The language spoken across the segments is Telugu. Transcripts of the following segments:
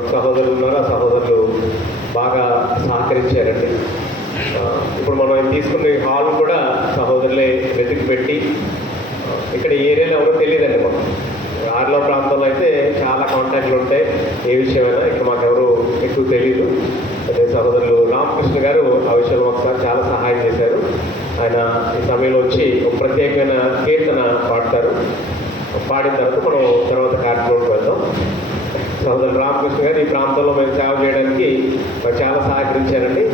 ఒక సహోదరులు ఉన్నారు, ఆ సహోదరులు బాగా సహకరించారండి. ఇప్పుడు మనం తీసుకున్న హాల్ కూడా సహోదరులే వెతికి పెట్టి, ఇక్కడ ఏరియాలో ఎవరో తెలియదండి మాకు. ఆర్లో ప్రాంతంలో అయితే చాలా కాంటాక్ట్లు ఉంటాయి, ఏ విషయమైనా. ఇక్కడ మాకు ఎవరు ఎక్కువ తెలియదు. అదే సహోదరులు రామకృష్ణ గారు ఆ విషయంలో ఒకసారి చాలా సహాయం చేశారు. ఆయన ఈ సమయంలో వచ్చి ఒక ప్రత్యేకమైన కీర్తన పాడతారు. పాడిన తర్వాత మనం తర్వాత కార్యక్రమంలోకి వెళ్దాం. సహోదరులు రామకృష్ణ గారు ఈ ప్రాంతంలో మేము సేవ చేయడానికి చాలా సహకరించారండి.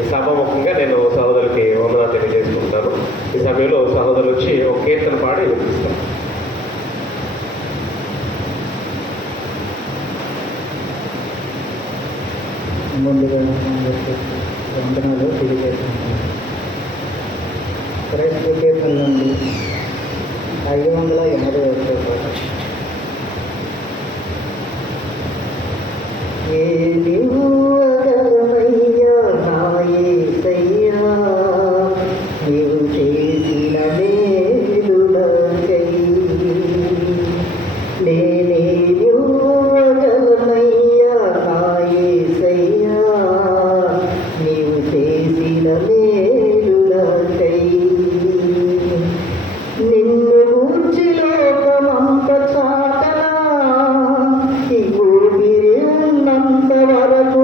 ఈ సభాముఖంగా నేను సహోదరులకి వందనాలు తెలియజేసుకుంటాను. ఈ సమయంలో సహోదరులు వచ్చి ఒక కీర్తన పాడి వినిపిస్తాను. ముందుగా వందనాలు తెలియజేస్తున్నాను. క్రైస్తవ కీర్తన నుండి 581 పాట. ఏమివ్వగలమయ్యా నా యేసయ్యా, నీవు చేసిన మేలులకై. నేనేమివ్వగలమయ్యా నా యేసయ్యా, నీవు చేసిన మేలులకై. నిన్ను గూర్చి లోకమంత చాటనా, ఈ ఊపిరి ఉన్నంత వరకు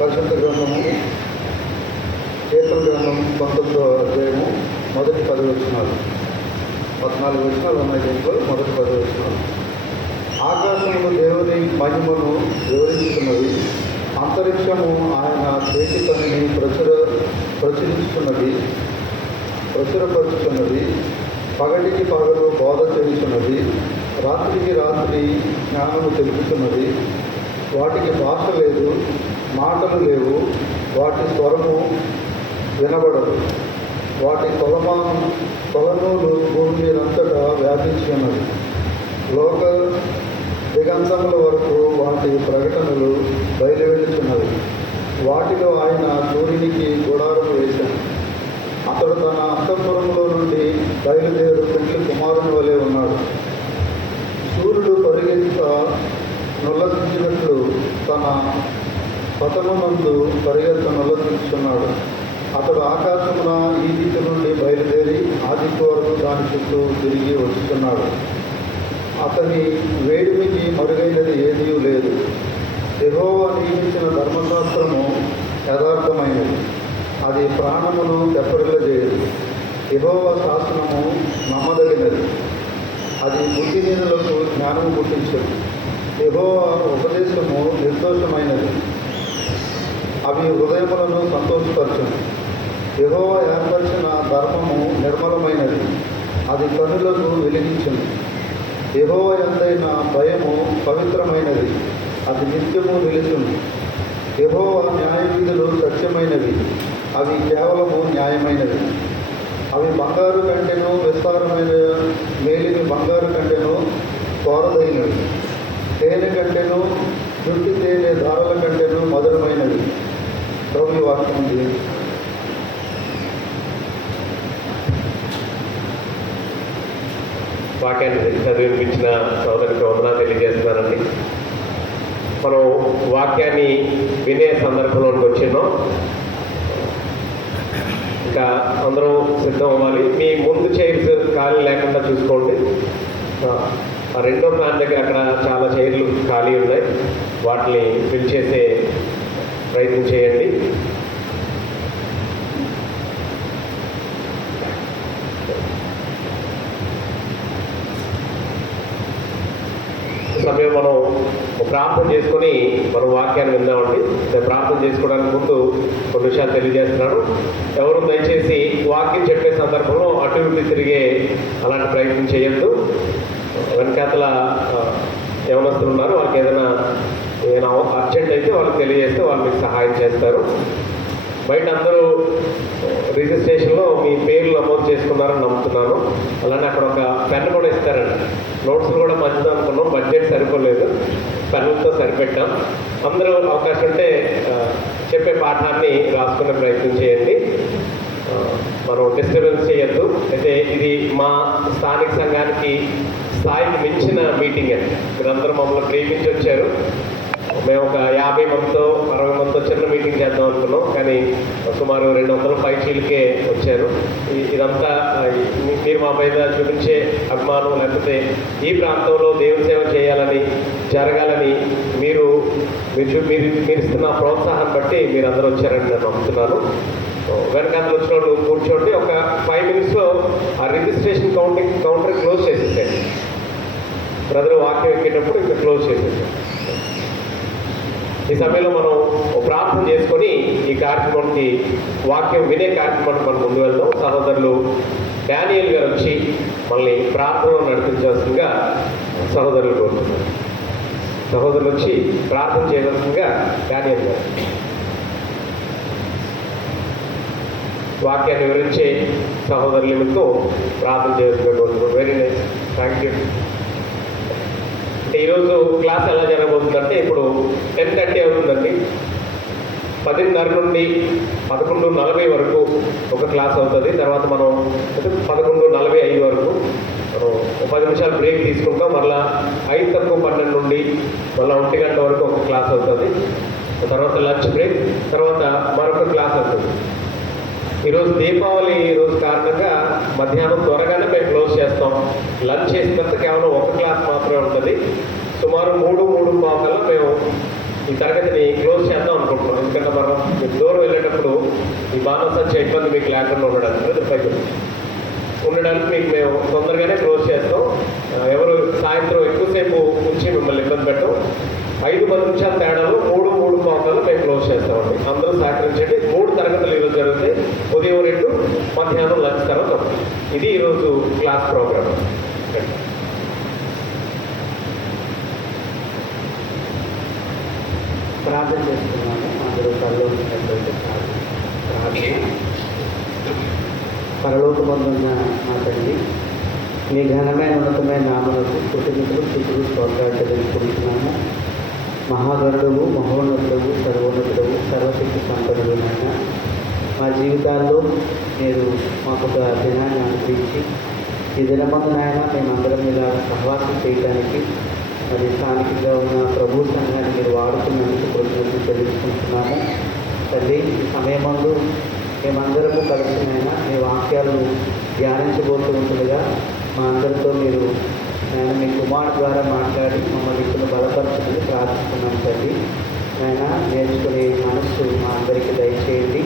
పరిశుద్ధ గ్రంథము కీర్తన గ్రంథం 19వ అధ్యాయము మొదటి 10 వచనాలు, 14 వచనాలు ఉన్నాయి. దీంట్లో మొదటి 10 వచనాలు. ఆకాశములు దేవుని మహిమను వివరించుతున్నది, అంతరిక్షము ఆయన చేతి పనిని ప్రచురపరుచుతున్నది. పగటికి పగలు బోధ చేయుచున్నది, రాత్రికి రాత్రి జ్ఞానము తెలుపుతున్నది. వాటికి భాష లేదు, మాటలు లేవు, వాటి స్వరము వినబడదు. వాటి కొలనూలు భూమి మీదంతటా వ్యాపించి ఉన్నది. లోక దిగంతముల వరకు వాటి ప్రకటనలు బయలువెళ్ళుచున్నవి. వాటిలో ఆయన సూర్యునికి గుడారం వేశాడు. అతడు తన అంతఃపురంలో నుండి బయలుదేరు పెండ్లి కుమారుని వలె ఉన్నాడు. సూర్యుడు పరిగెత్త నుల్లసించినట్లు తన పతనమందు నుల్లసించున్నాడు. అతడు ఆకాశమున ఈ దిక్కు నుండి బయలుదేరి ఆ దిక్కు వరకు దాని చుట్టూ తిరిగి వచ్చుతున్నాడు. అతని వేడిమికి మరుగైనది ఏదీ లేదు. యెహోవా నియమించిన ధర్మశాస్త్రము యథార్థమైనది, అది ప్రాణమును తెప్పరిల్లజేయదు. యెహోవా శాసనము నమ్మదగినది, అది బుద్ధిహీనులకు జ్ఞానము పుట్టించదు. యెహోవా ఉపదేశము నిర్దోషమైనది, అవి హృదయములను సంతోషపరచును. యెహోవా ఏర్పరిచిన ధర్మము నిర్మలమైనది, అది కనులకు వెలిగించును. యెహోవా యందైన భయము పవిత్రమైనది, అది నిత్యము నిలుచును. యెహోవా న్యాయ విధులు సత్యమైనవి, అవి కేవలము న్యాయమైనవి. అవి బంగారు కంటేనూ విస్తారమైన మేలిమి బంగారు కంటేనూ కోరదైనవి. తేనె కంటేనూ చుట్టి తేనె దారుల కంటేనూ మధురమైనవి. ప్రభు వాక్యం ఉంది. వాక్యాన్ని చదివించిన సోదరికి వందనాలు తెలియజేస్తున్నానండి. మనం వాక్యాన్ని వినే సందర్భంలోకి వచ్చినాం. ఇంకా అందరూ సిద్ధం అవ్వాలి. మీ ముందు చైర్స్ ఖాళీ లేకుండా చూసుకోండి. ఆ రెండో ప్లాన్ దగ్గర అక్కడ చాలా చైర్లు ఖాళీ ఉన్నాయి, వాటిని ఫిల్ చేసే ప్రయత్నం చేయండి. సమయం మనం ప్రార్థన చేసుకొని మనం వాక్యాన్ని విందామండి. ప్రార్థన చేసుకోవడానికి ముందు కొన్ని విషయాలు తెలియజేస్తున్నాను. ఎవరు దయచేసి వాక్యం చెప్పే సందర్భంలో అటు ఇటు తిరిగే అలాంటి ప్రయత్నం చేయొద్దు. వెనకాతల యవనస్తులు ఉన్నారు, వాళ్ళకి ఏదైనా అర్జెంట్ అయితే వాళ్ళకి తెలియజేస్తే వాళ్ళు మీకు సహాయం చేస్తారు. బయట అందరూ రిజిస్ట్రేషన్లో మీ పేర్లు నమోదు చేసుకున్నారని నమ్ముతున్నాను. అలానే అక్కడ ఒక పెన్ కూడా ఇస్తారండి. నోట్స్లు కూడా మంచిది అనుకున్నాం, బడ్జెట్ సరిపోలేదు, పెన్నులతో సరిపెట్టాం. అందరూ అవకాశం ఉంటే చెప్పే పాఠాన్ని రాసుకునే ప్రయత్నం చేయండి. మనం డిస్టర్బెన్స్ చేయొద్దు. అయితే ఇది మా స్థానిక సంఘానికి స్థాయికి మించిన మీటింగ్ అండి. మీరందరూ మమ్మల్ని ప్రేమించి వచ్చారు. మేము ఒక 50 మందితో 60 మందితో చిన్న మీటింగ్ చేద్దాం అనుకున్నాం, కానీ సుమారు 200 పైచీలకే వచ్చారు. ఇదంతా మీరు మా మీద చూపించే అభిమానం, లేకపోతే ఈ ప్రాంతంలో దేవుని సేవ చేయాలని జరగాలని మీరు ఇస్తున్న ప్రోత్సాహాన్ని బట్టి మీరు అందరూ వచ్చారని నేను నమ్ముతున్నాను. వెనకాల వచ్చిన వాళ్ళు కూర్చోండి. ఒక 5 నిమిషంలో ఆ రిజిస్ట్రేషన్ కౌంటర్ క్లోజ్ చేసేసేయండి. ప్రజలు వాక్యం ఎక్కేటప్పుడు ఇంకా క్లోజ్ చేసేసాం. ఈ సమయంలో మనం ప్రార్థన చేసుకొని ఈ కార్యక్రమానికి వాక్యం వినే కార్యక్రమానికి మనం ముందు వెళ్దాం. సహోదరులు డానియల్ గారు వచ్చి మనల్ని ప్రార్థనలో నడిపించాల్సిందిగా సహోదరులు కోరుతున్నారు. సహోదరులు వచ్చి ప్రార్థన చేయవలసిందిగా డానియల్ గారు వాక్యాన్ని వివరించే సహోదరుల నిమిత్తం ప్రార్థన చేయవలసిందిగా కోరుతున్నారు. Very nice, thank you. అంటే ఈరోజు క్లాస్ ఎలా జరగబోతుందంటే, ఇప్పుడు 10:30 అవుతుందండి. 10:30 నుండి 11:40 వరకు ఒక క్లాస్ అవుతుంది. తర్వాత మనం 11:45 వరకు మనం 10 నిమిషాలు బ్రేక్ తీసుకుంటాం. మళ్ళీ 5:12 నుండి మళ్ళీ 1 గంట వరకు ఒక క్లాస్ అవుతుంది. తర్వాత లంచ్ బ్రేక్, తర్వాత మరొక క్లాస్ అవుతుంది. ఈరోజు దీపావళి రోజు కారణంగా మధ్యాహ్నం త్వరగానే మేము క్లోజ్ చేస్తాం. లంచ్ చేసిన తర్వాత కేవలం ఒక క్లాస్ మాత్రమే ఉంటుంది. సుమారు 3:03 కల్లా మేము ఈ తరగతిని క్లోజ్ చేద్దాం అనుకుంటున్నాం. ఎందుకంటే బాణసంచ ఇబ్బంది మీకు లేకుండా ఉండడానికి మీకు మేము తొందరగానే క్లోజ్ చేస్తాం. ఎవరు సాయంత్రం ఎక్కువసేపు ఉంచి మిమ్మల్ని ఇబ్బంది పెట్టం. 5-10 నిమిషాల తేడాలో 3 పావులు మేము క్లోజ్ చేస్తామండి. అందరూ సహకరించండి. 3 తరగతులు ఈరోజు జరుగుతాయి. ఉదయం 2, మధ్యాహ్నం లంచ్ తర్వాత 1. ఇది ఈరోజు క్లాస్ ప్రోగ్రామ్. ప్రార్థన చేసుకున్నాము. అందరూ కళ్ళు ఉన్నట్లయితే ప్రార్థన. పరలోకమందున్న మా తండ్రి, మీ ఘనమైన ఉన్నతమైన నామములకు కృతజ్ఞతలు స్తుతులు స్తోత్రాలు చెల్లించుకుంటున్నాము. మహాగణుడవు, మహోన్నతుడవు, సర్వోన్నతుడవు, సర్వశక్తి సంపన్నుడు నాయన, మా జీవితాల్లో మీరు మాకు ఒక దినాన్ని అనుగ్రహించి ఈ దినమందు నాయన మేమందరం ఇలా సహవాసం చేయడానికి మరి స్థానికంగా ఉన్న ప్రభు సంఘాన్ని మీరు వాడుతున్నందుకు కృతజ్ఞతలు చెల్లించుకుంటున్నాము. తల్లి, ఈ సమయమందు మేమందరము కలిసినైనా మీ వాక్యాలను ధ్యానించబోతూ ఉంటుండగా మా అందరితో మీరు ఆయన మీ కుమారుడు ద్వారా మాట్లాడి మమ్మల్ని ఇప్పుడు బలపరచుకుని ప్రార్థిస్తున్నాం తల్లి. ఆయన నేర్చుకునే మనస్సు మా అందరికీ దయచేయండి.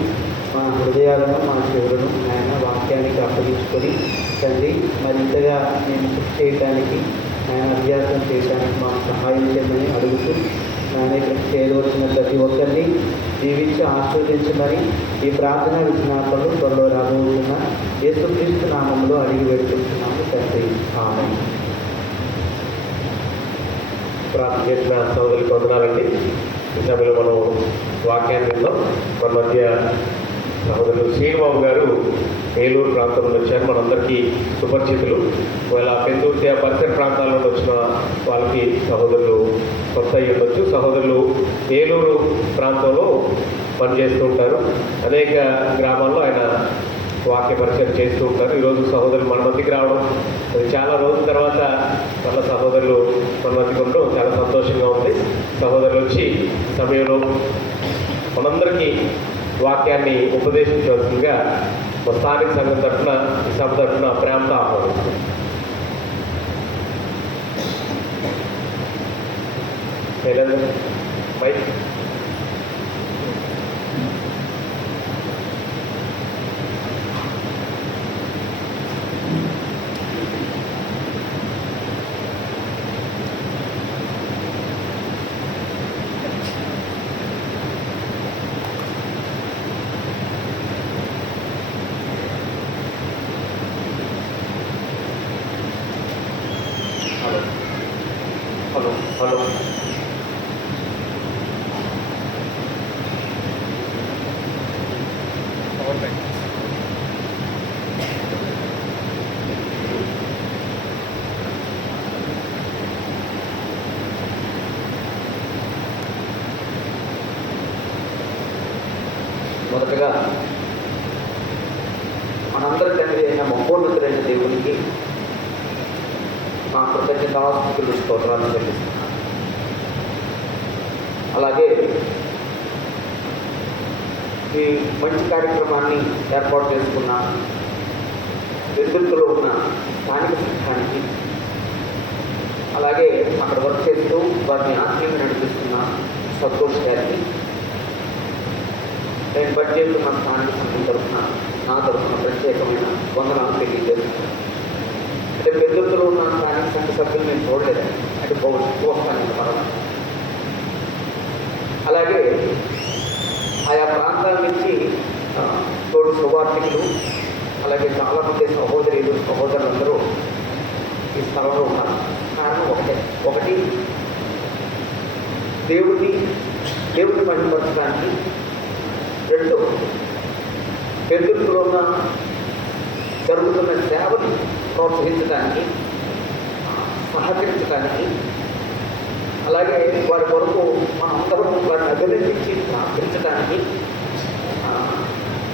మా హృదయాలను, మా చెవులను ఆయన వాక్యానికి అప్పగించుకొని తండ్రి మరింతగా నేను కృషి చేయడానికి, ఆయన అభ్యాసం చేయడానికి మాకు సహాయం చేయమని అడుగుతూ ఆయన ఇక్కడికి చేరవచ్చిన ప్రతి ఒక్కరిని జీవించి ఆస్వాదించమని ఈ ప్రార్థన విజ్ఞాపనలు త్వరలో రాబోతున్న యేసుక్రీస్తు నామంలో అడిగి పెడుతున్నాము తండ్రి. ఆమేన్. ప్రార్థన చేసిన సోదరులకు వందనాలండి. ఈ సమయంలో మనం వాక్యాన్ని విన్నాం. మన మధ్య సహోదరులు శ్రీనిబాబు గారు ఏలూరు ప్రాంతం నుండి వచ్చారు. మనందరికీ సుపరిచితులు. ఒకవేళ పెందుర్తి పరిసర ప్రాంతాల నుండి వచ్చిన వాళ్ళకి సహోదరులు కొత్త అయ్యి ఉండొచ్చు. సహోదరులు ఏలూరు ప్రాంతంలో పనిచేస్తూ ఉంటారు. అనేక గ్రామాల్లో ఆయన వాక్య పరిచయం చేస్తూ ఉంటారు. ఈరోజు సహోదరులు మన మధ్యకి రావడం, అది చాలా రోజుల తర్వాత వాళ్ళ సహోదరులు మన మధ్యకి ఉండడం చాలా సంతోషంగా ఉంది. సహోదరులు వచ్చి సమయంలో మనందరికీ వాక్యాన్ని ఉపదేశించవలసిందిగా మా స్థానిక సంఘం తరఫున, ఈ సభ తరఫున ప్రేమతో ఆహ్వానిస్తుంది. మైక్ హలో మొదటగా మనందరి తండ్రి అయిన మహోన్నతుడైన దేవునికి మా కృతజ్ఞతాస్తుతులు స్తోత్రాలు చెల్లిస్తున్నాను. అలాగే ఈ మంచి కార్యక్రమాన్ని ఏర్పాటు చేసుకున్న విద్యుత్తులో ఉన్న స్థానిక సంఘానికి, అలాగే అక్కడ వర్క్ చేస్తూ వారిని ఆత్మీయంగా నడిపిస్తున్న సంతోష్ గారికి, నేను బడ్జెట్ మన స్థానిక సంఘం తరఫున, నా తరఫున ప్రత్యేకమైన వందనాలు తెలియజేస్తున్నాను. అంటే పెద్దలు ఉన్న స్థానిక సంఘ సభ్యులు నేను చూడలేదు, అంటే చూస్తాను పర్వాలేదు. అలాగే ఆయా ప్రాంతాల నుంచి తోడు సువార్థికులు, అలాగే చాలామంది సహోదరులందరూ ఈ స్థలంలో ఉన్నారు. కారణం ఒకటి దేవుడిని మహిమపరచడానికి, 2 పెద్దలు ఉన్న జరుగుతున్న సేవలు ప్రోత్సహించడానికి, సహకరించడానికి, అలాగే వారి కొరకు మనందరం వారిని అభినందించి ప్రార్థించడానికి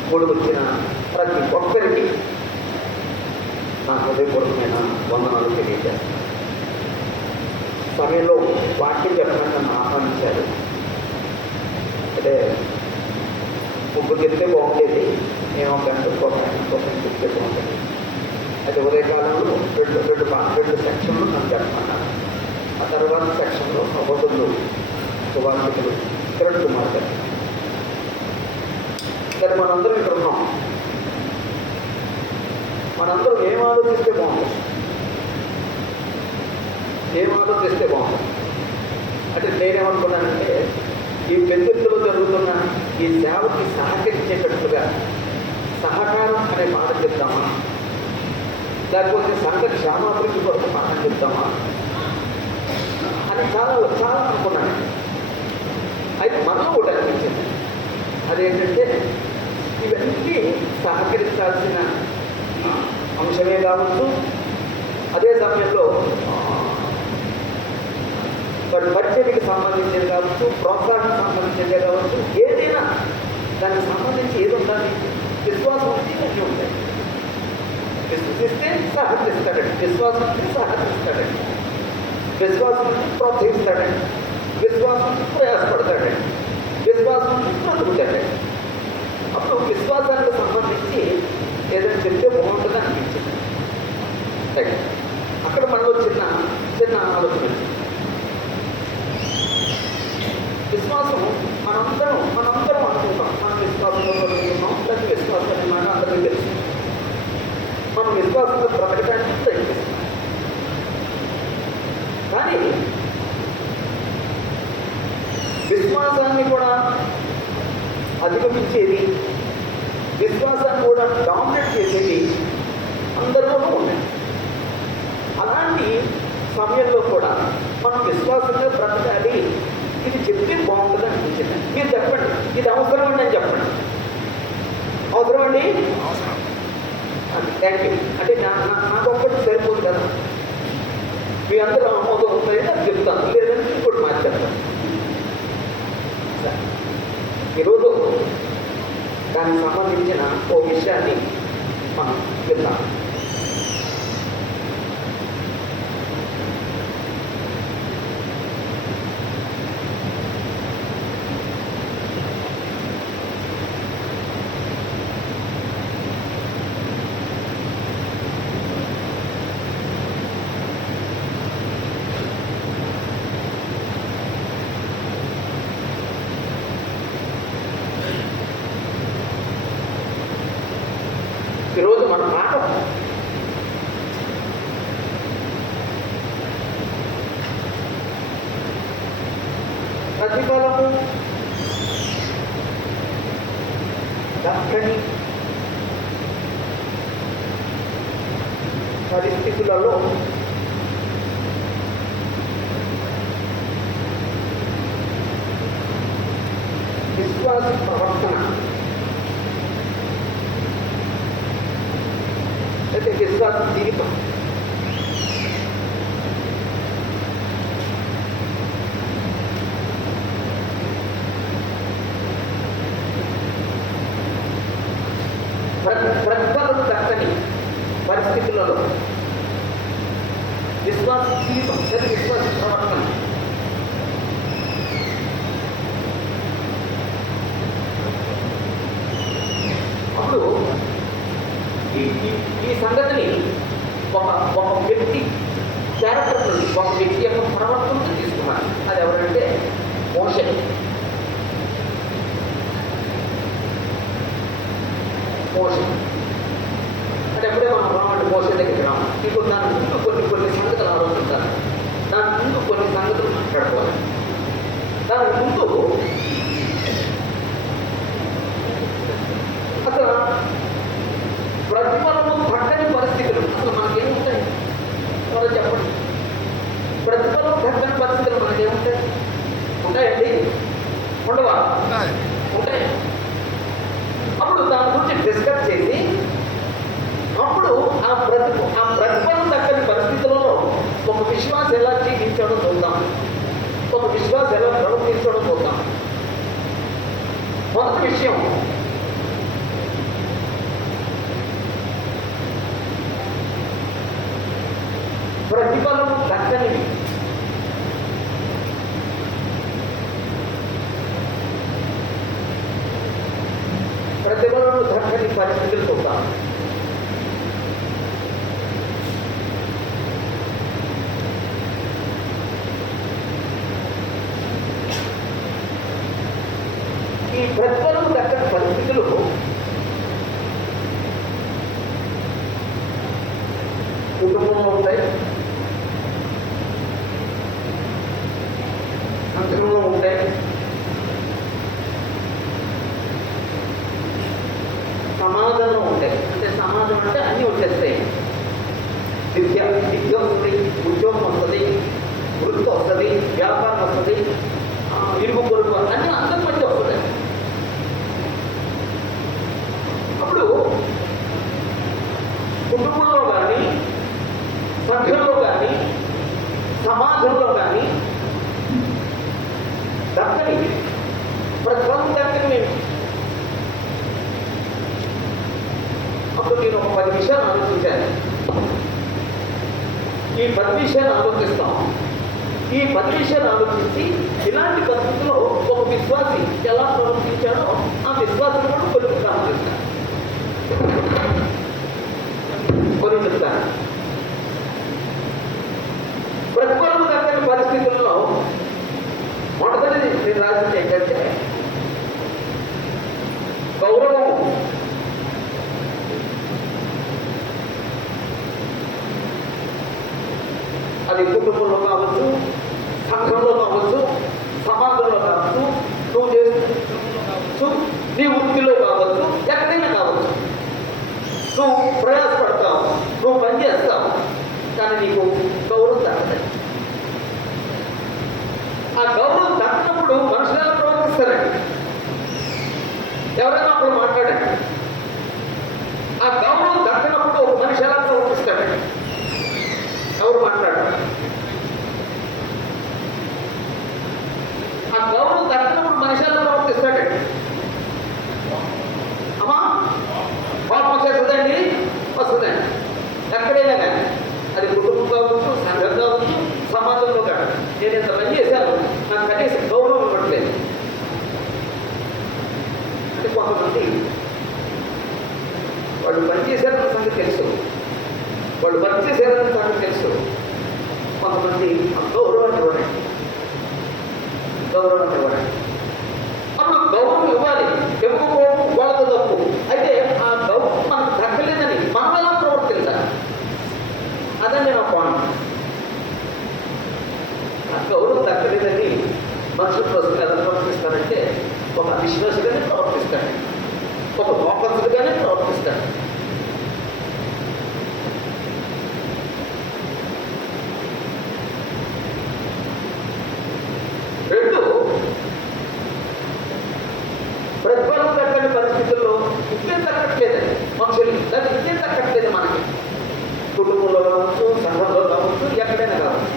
కూడి వచ్చిన ప్రతి ఒక్కరికి నా హృదయపూర్వకమైన వందనాలు తెలియజేస్తాను. సమయంలో వాక్యం చెప్పడానికి నన్ను ఆహ్వానించారు. అంటే ముగ్గురు చెప్తే బాగుండేది, మేము ఒక గంట చెప్తే బాగుంటుంది. అయితే ఉదయకాలంలో రెండు సెక్షన్లు నన్ను చెప్పమన్నారు. ఆ తర్వాత సెక్షన్లో సహోదరులు సువార్థికులు 2 మాట్లాడారు. అది మనందరం ఇక్కడ ఉన్నాం. మనందరం ఏం ఆలోచిస్తే బాగుంటుంది, ఏం ఆలోచిస్తే బాగుంటుంది అంటే నేనేమనుకున్నానంటే ఈ పెద్దలో జరుగుతున్న ఈ సేవకి సహకరించేటట్లుగా సహకారం అనే మాట చెప్తామా, లేకపోతే సంఘ క్షేమాభివృద్ధి కొరకు మాట చెప్తామా అని చాలా చాలా అనుకున్నాను. అయితే మనలో కూడా అనిపించింది అదేంటంటే ఇవన్నీ సహకరించాల్సిన అంశమే కావచ్చు, అదే సమయంలో పరిచర్యకి సంబంధించేది కావచ్చు, ప్రోత్సాహం సంబంధించేదే కావచ్చు, ఏదైనా దానికి సంబంధించి ఏది ఉండాలి, విశ్వాసం అంటే అన్నీ ఉంటాయి. విశ్వసిస్తే సహకరిస్తాడండి, విశ్వాసం అంటే సహకరిస్తాడండి, విశ్వాసం అంటే ప్రోత్సహిస్తాడండి, విశ్వాసం ప్రయాసపడతాడండి, విశ్వాసం బ్రతుకుతాడండి. అప్పుడు విశ్వాసానికి సంబంధించి ఏదైనా చెప్తే బాగుంటుందని అనిపించింది. అక్కడ మనలో చిన్న చిన్న ఆలోచన వచ్చింది. విశ్వాసం మనందరం అనుకుంటాం, మనం విశ్వాసంలో బ్రతుకుతున్నాం, లేకపోతే విశ్వాసం అనే మాట అందరికీ తెలుసు. మనం విశ్వాసంలో బ్రతకడానికి ప్రయత్నిస్తున్నాం. కానీ విశ్వాసాన్ని కూడా అధిగమించేది, విశ్వాసాన్ని కూడా డామినేట్ చేసేది అందరిలోనూ ఉన్నాయి. అలాంటి సమయంలో కూడా మనం విశ్వాసంగా బ్రతకాలి, ఇది చెప్తే బాగుంటుంది అనిపించింది. మీరు చెప్పండి, ఇది అవసరం అండి అని చెప్పండి. అవసరం అండి, థ్యాంక్ యూ. అంటే నాకు ఒక్కటి సరిపోదు కదా, మీ అందరూ ఆమోదం ఉంటాయి నాకు చెప్తాను, లేదంటే ఇంకోటి మాట చెప్తాను. ఈరోజు దానికి సంబంధించిన ఓ విషయాన్ని మనం చెప్తాం. ఈరోజు మన మాట ప్రతిఫలము దక్కని పరిస్థితులలో విశ్వాస ప్రవర్తన అయితే విశ్వాస జీవితం ప్రతిఫలం దక్కని పరిస్థితులలో విశ్వాస జీవితం లేదా విశ్వాస ప్రవర్తన అప్పుడు ఈ సంగతిని ఒక వ్యక్తి క్యారెక్టర్ నుండి, ఒక వ్యక్తి యొక్క ప్రవర్తనతో తీసుకున్నారు. అది ఎవరంటే మోషే. అంటే ఎప్పుడే మనం రావండి మోషే దగ్గరికి రాము. ఇప్పుడు దాని ముందు కొన్ని సంగతులు ఆలోచించాలి, దాని ముందు కొన్ని సంగతులు మాట్లాడుకోవాలి. దాని ముందు అసలు ప్రతిఫలము దక్కని పరిస్థితులు అసలు మనకేముంటాయి? ఎవరో చెప్పండి. ప్రతిఫలం దక్కని పరిస్థితులు మనకేముంటాయి? ఉంటాయండి? ఉండవా? ఉంటాయి. అప్పుడు దాని గురించి డిస్కస్ చేసి అప్పుడు ఆ ప్రతిఫలం దక్కని పరిస్థితులలో ఒక విశ్వాసం ఎలా జీవించడం చూద్దాం, ఒక విశ్వాసం ఎలా ప్రవర్తించడం చూద్దాం. మొదటి విషయం, ప్రతిఫలం దక్కనివి. ప్రతిఫలం దక్కని పరిస్థితులు చూద్దాం. ఈ ప్రతిఫలం దక్కని పరిస్థితులు కుటుంబంలో ఉంటాయి, సంఘంలో ఉంటాయి, సమాజంలో ఉంటాయి. అంటే సమాజం అంటే అన్నీ వచ్చేస్తాయి. విద్య వస్తుంది, ఉద్యోగం వస్తుంది, వృత్తి వస్తుంది, వ్యాపారం వస్తుంది, ఇరుగు పొరుగు అన్నీ అందరి మధ్య వస్తుంది. అప్పుడు కుటుంబంలో కానీ, సంఘంలో కానీ, సమాజంలో కానీ దక్కని ప్రతిఫలం దక్కని మేము. అప్పుడు నేను ఒక 10 విషయాలు ఆలోచించాను. ఈ 10 విషయాలు ఆలోచిస్తాం. ఈ 10 విషయాలు ఆలోచించి ఇలాంటి పరిస్థితుల్లో ఒక విశ్వాసి ఎలా ప్రవర్తించాడో ఆ విశ్వాసం కూడా కొన్ని ఆలోచిస్తాను, కొన్ని చెప్తాను. ప్రతిఫలం దక్కని పరిస్థితుల్లో మొదటిది నేను రాసింది ఏంటంటే గౌరవం. అది కుటుంబంలో కావచ్చు, సంఘంలో కావచ్చు, సమాజంలో కావచ్చు, నువ్వు చేస్తున్న కావచ్చు, నీ వృత్తిలో కావచ్చు, ఎక్కడైనా కావచ్చు. నువ్వు ప్రయాసపడతావు, నువ్వు పని చేస్తావు, కానీ నీకు గౌరవం దక్కదు. ఆ గౌరవం దక్కినప్పుడు మనుషులు ఎలా ప్రవర్తిస్తారండి? ఎవరైనా అప్పుడు మాట్లాడండి. ఆ గౌరవం దక్కినప్పుడు ఒక మనిషి ఎలా ప్రవర్తిస్తాడండి? ఎవరు మాట్లాడారు? ఆ గౌరవం దక్కినప్పుడు మనిషి ఎలా ప్రవర్తిస్తాడండి? అమ్మా కోపం వచ్చేస్తుందండి, వస్తుందండి. ఎక్కడైనా కానీ అది కుటుంబం కావచ్చు, సంఘం కావచ్చు, సమాజంలో కాదు. నేను ఇంత పని చేశాను, నాకు కనీసం గౌరవం ఇవ్వట్లేదు అంటే కొంతమంది వాళ్ళు పనిచేశారన్న సంగతి తెలుసు, వాళ్ళు వర్క్ చేశారన్న సంగతి తెలుసు. కొంతమంది గౌరవాన్ని ఇవ్వరండి, గౌరవాన్ని ఇవ్వరండి. అప్పుడు గౌరవం ఇవ్వాలి, ఇవ్వకపోవడం వాళ్ళతో తప్పు. అయితే ఆ గౌరవం మనకు దక్కలేదని మనం ఎలా ప్రవర్తించాలి? అదండి నా పాయింట్. ఆ గౌరవం దక్కలేదని మనుషులు ప్రజలు ఎలా ప్రవర్తిస్తారంటే ఒక అవిశ్వాసిగానే ప్రవర్తిస్తాడు, ఒక మోపస్తుగానే ప్రవర్తిస్తాడు. రెండు, ప్రతిఫలం దక్కని పరిస్థితుల్లో ఇట్లే దక్కట్లేదండి మనుషులు, దాన్ని ఇట్లే దక్కట్లేదు మనకి. కుటుంబంలో కావచ్చు, సంఘంలో కావచ్చు, ఎక్కడైనా కావచ్చు.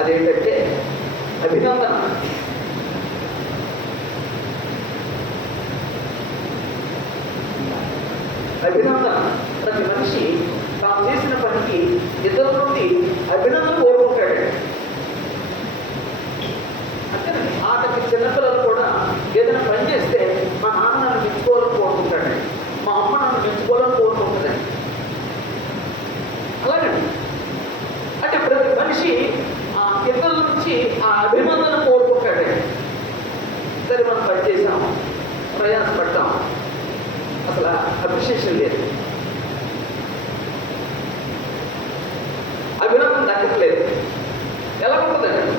అదేంటంటే అభినందన. అభినందన. ప్రతి మనిషి తాను చేసిన పనికి ఇతరుల నుండి అభినందన కోరుకుంటాడు. అంతేనండి. ఆటకి చిన్నపిల్లలు కూడా ఏదైనా పని చేస్తే మా నాన్న నన్ను మెచ్చుకోవాలని కోరుకుంటాడు, మా అమ్మ నన్ను మెచ్చుకోవాలని కోరుకుంటుందండి. అలాగండి. అంటే ప్రతి మనిషి ఇతరుల నుంచి ఆ అభినందన కోరుకుంటాడు. సరే మనం పని చేసాం, ప్రయాసపడ్డాం, అసలు అప్రిషియేషన్ లేదు, అభినందన దక్కట్లేదు. ఎలా ఉంటుందండి?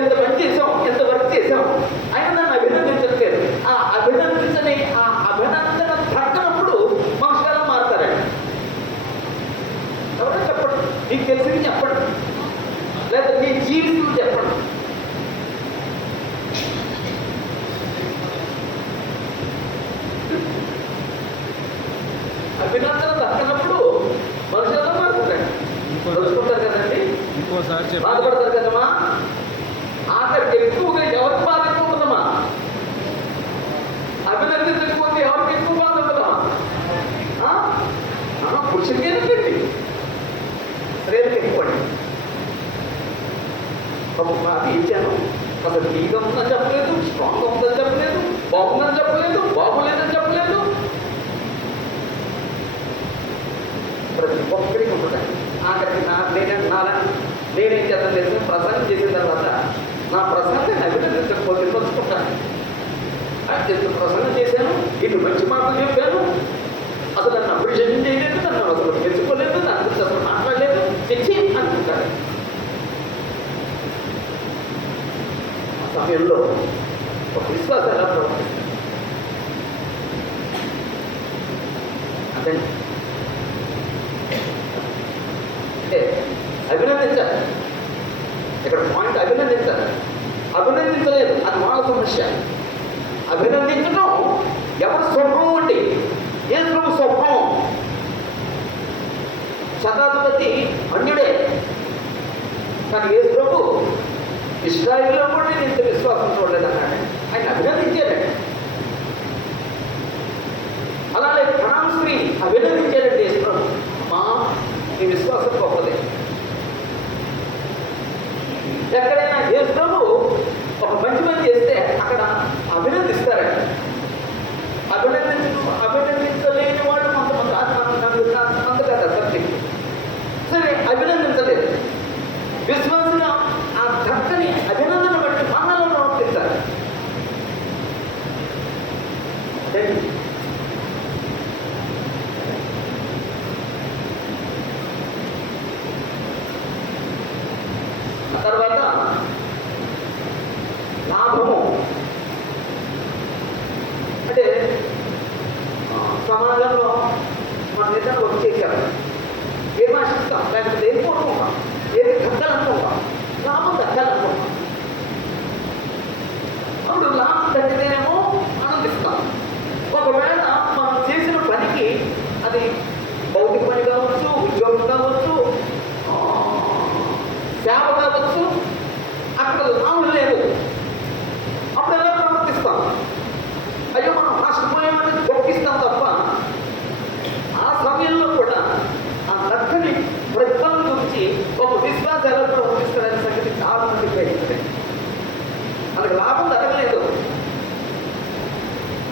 ఎంత పని చేసాం, ఎంత వర్క్ చేసాం, అయినా నన్ను అభినందించట్లేదు. ఆ అభినందించని ఆ అభినందన దక్కనప్పుడు మనుషులు ఎలా మారుతారండి? ఎవరైనా చెప్పండి, మీకు తెలిసింది చెప్పండి, లేదా మీ జీవితం చెప్పండి. అభినందన దక్కనప్పుడు మనుషులు ఎలా మారుతారండి? తెలుసుకుంటారు కదండి, బాధపడతారు కదమ్మా. ఆఖరికి ఎక్కువగా ఎవరికి బాధ ఎక్కువ ఉంటుందమ్మా? అభినందించకపోతే ఎవరికి ఎక్కువ బాధ ఉంటుందమ్మా? పురుషుడికేనండి, స్త్రీలకు ఎక్కువండి. అది ఇచ్చాను, అసలు నీగా ఉందని చెప్పలేదు, స్ట్రాంగ్గా ఉందని చెప్పలేదు, బాగుందని చెప్పలేదు, బాగులేదని చెప్పలేదు. ప్రతి ఒక్కరికి ఉంటుందండి. ఆఖరికి నేనేం చేస్తాను తెలిసిన ప్రసంగం చేసిన తర్వాత నా ప్రసంగాన్ని అభినందించకపోతే నచ్చుకుంటాను. చేశాను, ఇటు మంచి మాటలు చెప్పాను, అసలు నన్ను అప్రిషియేషన్ చేయలేదు, నన్ను అసలు మెచ్చుకోలేదు, దాని గురించి అసలు మాట్లాడలేదు, తెచ్చి అనుకుంటారు. ఆ సమయంలో ఒక విశ్వాసం ఎలా ప్రవర్తిస్తుంది అంటే అభినందించాలి. ఇక్కడ పాయింట్ అభినందించాలి. అభినందించలేదు, అది వాళ్ళ సమస్య. అభినందించడం ఎవరి స్వభావం అండి? యేసు స్వభావం. శతాధిపతి అన్యుడే, కానీ యేసు ప్రభు ఇశ్రాయేలులో కూడా నేను ఇంత విశ్వాసం చూడలేదు అన్నాడు. ఆయన అభినందించాడండి. అలాగే కణాం స్త్రీ అభినందించాడండి యేసు ప్రభు. అమ్మా, నీ విశ్వాసం గొప్పది. ఎక్కడైనా యేసు ప్రభు ఒక మంచి పని చేస్తే అక్కడ అభినందిస్తారండి. అభినందించలేని వాడు కొంతమంది అంత కదా సత్యం. సరే, అభినందించలేదు. విశ్వాసంగా ఆ చక్కని అభినందన బట్టి మనలో ప్రవర్తిస్తారు. ఆ తర్వాత లాభము అంటే సమాజంలో మన ఏదైనా వర్క్ చేశారు, ఏం ఆశిస్తాం, లేకపోతే ఏం కోరుకుంటాం, ఏది దక్కాలనుకుంటాం, లాభం దక్కాలనుకుంటాం. అప్పుడు లాభం దక్కితేనేమో ఆనందిస్తాం. ఒకవేళ మనం చేసిన పనికి అది భౌతిక పని కావచ్చు, ఉద్యోగం కావచ్చు, సేవ కావచ్చు, అక్కడ లాభం లేదు. అప్పుడు ఎలా ప్రవర్తిస్తాం? అయ్యో, మనం నష్టపోయామని గొప్పిస్తాం తప్ప ఆ సమయంలో కూడా ఆ దక్కని ప్రతిఫలం గురించి ఒక విశ్వాసం ఎలా ప్రవర్తిస్తారనే సంగతి చాలా మందికి తెలిసింది. మనకు లాభం జరగలేదు.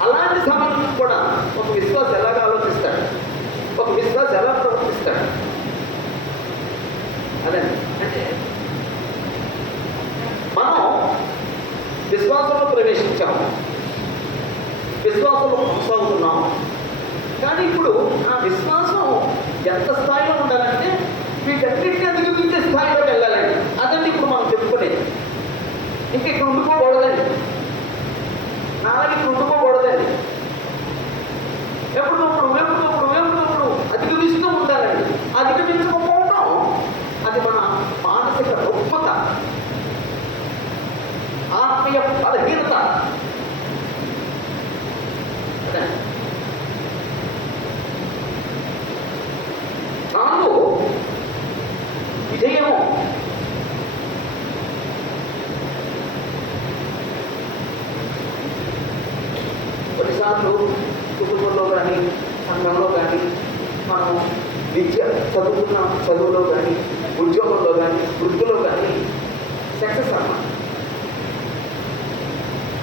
అలాంటి సమయంలో కూడా ఒక విశ్వాసం ఎలాగ ఆలోచిస్తాడు, ఒక విశ్వాసం ఎలా ప్రవర్తిస్తాడు. అదండి, అంటే మనం విశ్వాసంలో ప్రవేశించాము, విశ్వాసంలో కొనసాగుతున్నాం. కానీ ఇప్పుడు ఆ విశ్వాసం ఎంత స్థాయిలో ఉండాలంటే వీటన్నిటిని అధిగమించే స్థాయిలో వెళ్ళాలండి. అదండి ఇప్పుడు మనం చెప్పుకునేది. ఇంకా ఇక్కడ ఉండిపోకూడదండి, నాలుగు ఇక్కడ ఉండిపోకూడదండి. ఎప్పుడప్పుడు అధిగమిస్తూ ఉండాలండి. అధిగమించకపోవడం అది మన మానసిక రుగ్మత, ఆత్మీయ బలహీనత. నాలుగు విజయము. కొన్నిసార్లు కుటుంబంలో కానీ, సంఘంలో కానీ, మనం విద్య చదువుకున్న చదువులో కానీ, ఉద్యోగంలో కానీ, వృత్తిలో కానీ సక్సెస్ అన్నమాట.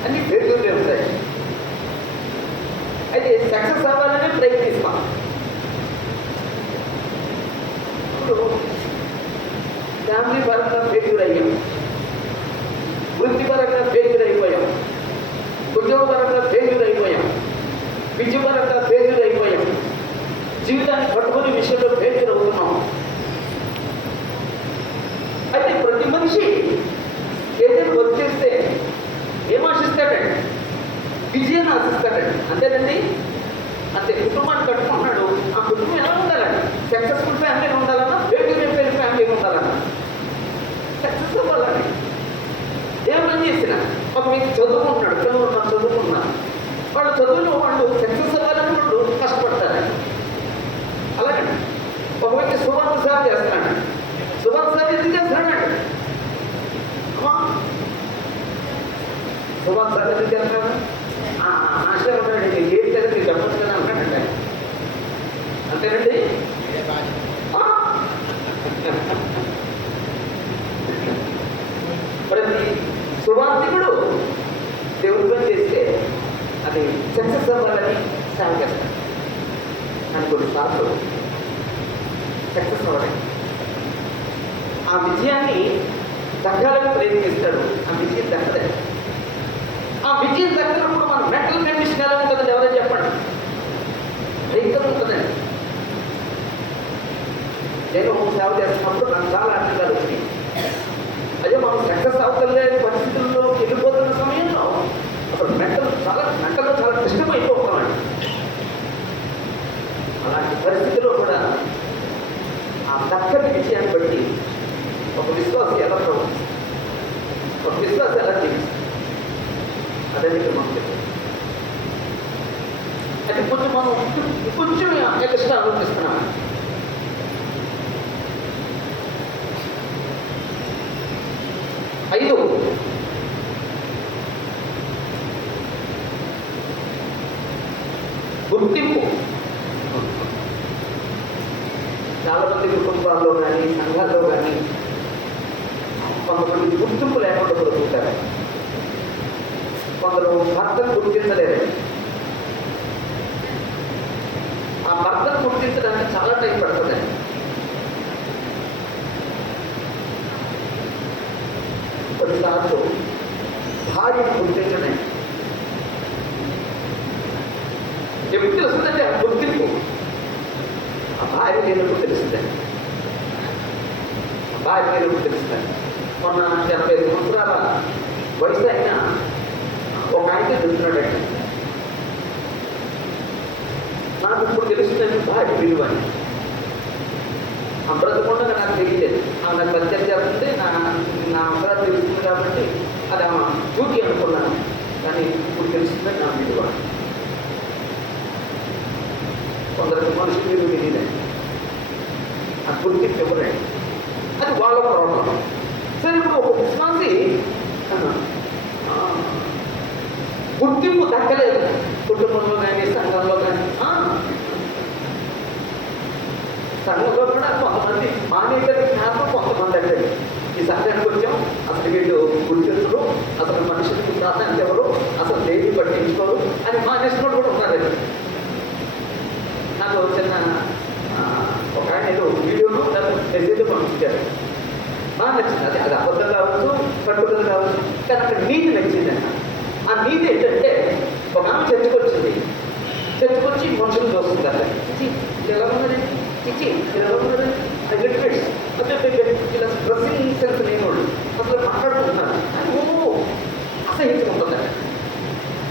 అన్ని పేరుతూనే ఉంటాయి. అయితే సక్సెస్ అవ్వాలనే ప్రయత్నిస్తాం. ఇప్పుడు ఫ్యామిలీ పరంగా ఫెయిల్యూర్ అయ్యాం, వృత్తిపరంగా ఫెయిల్యూర్ అయిపోయాం, ఉద్యోగపరంగా ఫెయిల్యూర్ అయిపోయాం, విద్యపరంగా ఫెయిల్యూర్ అయిపోయాం, జీవితాన్ని పట్టుకునే విషయంలో ఫెయిల్యూర్ అవుతున్నాం. అయితే ప్రతి మనిషి ఏదైనా వర్క్ చేస్తే ఏం ఆశిస్తాడండి? విజయాన్ని ఆశిస్తాడండి. అంతేనండి, అంతే. కుటుంబాన్ని కట్టుకుంటున్నాడు, ఆ కుటుంబం ఎలా ఉండాలండి? సక్సెస్ఫుల్ ఫ్యామిలీగా ఉండాలన్నా, ఫెయిల్ ఫ్యామిలీగా ఉండాలన్నా సక్సెస్ అవ్వాలండి. ఏం పని చేసినా ఒక వ్యక్తి చదువుకుంటున్నాడు, చదువుకున్నాడు, వాళ్ళు చదువులో వాళ్ళు సక్సెస్ అవ్వాలని వాళ్ళు కష్టపడతారండి. అలాగే ఒక వ్యక్తి సువార్త సేవ చేస్తున్నాడు, సువార్త సేవ ఎందుకు చేస్తున్నాడు? అమ్మా, సువార్త సేవ ఎందుకు చేస్తున్నాడు? ఆశగా ఉన్నాడు, ఏది కదా మీరు చెప్పచ్చు కదా అంటాడండి. అంతేనండి. ప్రతి సువార్తికుడు దేవుడి పని చేస్తే అది సక్సెస్ అవ్వాలని సేవ చేస్తాడు. కానీ కొన్నిసార్లు సక్సెస్ అవ్వలేదు. ఆ విజయాన్ని దక్కాలని ప్రయత్నిస్తాడు, ఆ విజయం దక్కలేదు. ఆ విజయం దక్కినప్పుడు మన మెంటల్ కండిషన్ ఎలా ఉంటుందండి? ఎవరైనా చెప్పండి. భయంకరంగా ఉంటుందండి. నేను సేవ చేస్తున్నప్పుడు నాకు చాలా ఆనందాలు వచ్చినాయి. అదే మనం సక్సెస్ అవుతలేని పరిస్థితుల్లో వెళ్ళిపోతున్న సమయంలో అప్పుడు మెంటలో చాలా కష్టమైపోతున్నాడు. అలాంటి పరిస్థితిలో కూడా ఆ చక్కటి విషయాన్ని బట్టి ఒక విశ్వాసం ఎలా ప్రవర్తిస్తుంది, ఒక విశ్వాసం ఎలా జీవిస్తుంది, అదే మనం చెప్పాలి. అది కొంచెం మనం కొంచెం ఎక్స్ట్రా ఆలోచిస్తున్నాం. ఐదు, గుర్తింపు. చాలా మంది కుటుంబాల్లో కానీ సంఘాల్లో కానీ కొంతమంది గుర్తింపు లేకుండా బ్రతుకుతారు. కొందరు భర్తను గుర్తించలేరు. ఆ భర్తను గుర్తించడానికి చాలా టైం పడుతుంది. కొన్నిసార్లు భార్యను గుర్తించడం ఎప్పుడు తెలుస్తుందంటే ఆ గుర్తింపు ఆ భార్య లేనప్పుడు తెలుస్తుంది. ఆ భార్య లేనప్పుడు తెలుస్తుంది. మొన్న 80 సంవత్సరాల వయసు అయిన ఒక ఆయన తెలుస్తున్నాడండి. నాకు ఇప్పుడు తెలుస్తుందండి భార్య విలువ అని. ఆ బ్రతకుండా నాకు తెలియలేదు. ఆమె నాకు పరిచయం చేస్తుంటే నా అవసరాలు తెలుస్తుంది కాబట్టి అది ఆమె డ్యూటీ అనుకున్నాను. కానీ ఇప్పుడు తెలుస్తుందని నా విలువ. కొందరికి మనుషులు విలువ తెలియదండి. ఆ గుర్తింపు ఇవ్వలేండి. అది వాళ్ళ ప్రాబ్లం. సరే, ఇప్పుడు ఒక విశ్వాసి గుర్తింపు దక్కలేదు కుటుంబంలో కానీ సంఘంలో కానీ. సంఘంలో కూడా కొంతమంది మానేటర్ జ్ఞాపకం కొంతమంది అంటే ఈ సంఘానికి వచ్చాం, అసలు వీళ్ళు గుర్తించరు, అసలు మనుషులకు ప్రాధాన్యత ఎవరు, అసలు దేన్ని పట్టించుకోరు అని మానేసిన కూడా ఉన్నారండి. నాకు చిన్న ఒక ఆయన ఏదో వీడియోను మెసేజ్ పంపించారు. బాగా నచ్చింది. అది అబద్ధం కావచ్చు, పట్టుదల కావచ్చు, కానీ అక్కడ నీతి నచ్చింది అన్న. ఆ నీతి ఏంటంటే ఒక ఆమె చర్చకొచ్చింది. చర్చకొచ్చి మనుషులు చూస్తుంది. అక్కడ చిచి ఎలా ఉన్నారండి, చిచి ఎలా ఉన్నారండి, అది రిట్రీట్స్ అంటే ఇలా డ్రెస్సింగ్ సెన్స్ లేనోళ్ళు అసలు మాట్లాడుకుంటున్నారు. అసహించుకుంటుందండి.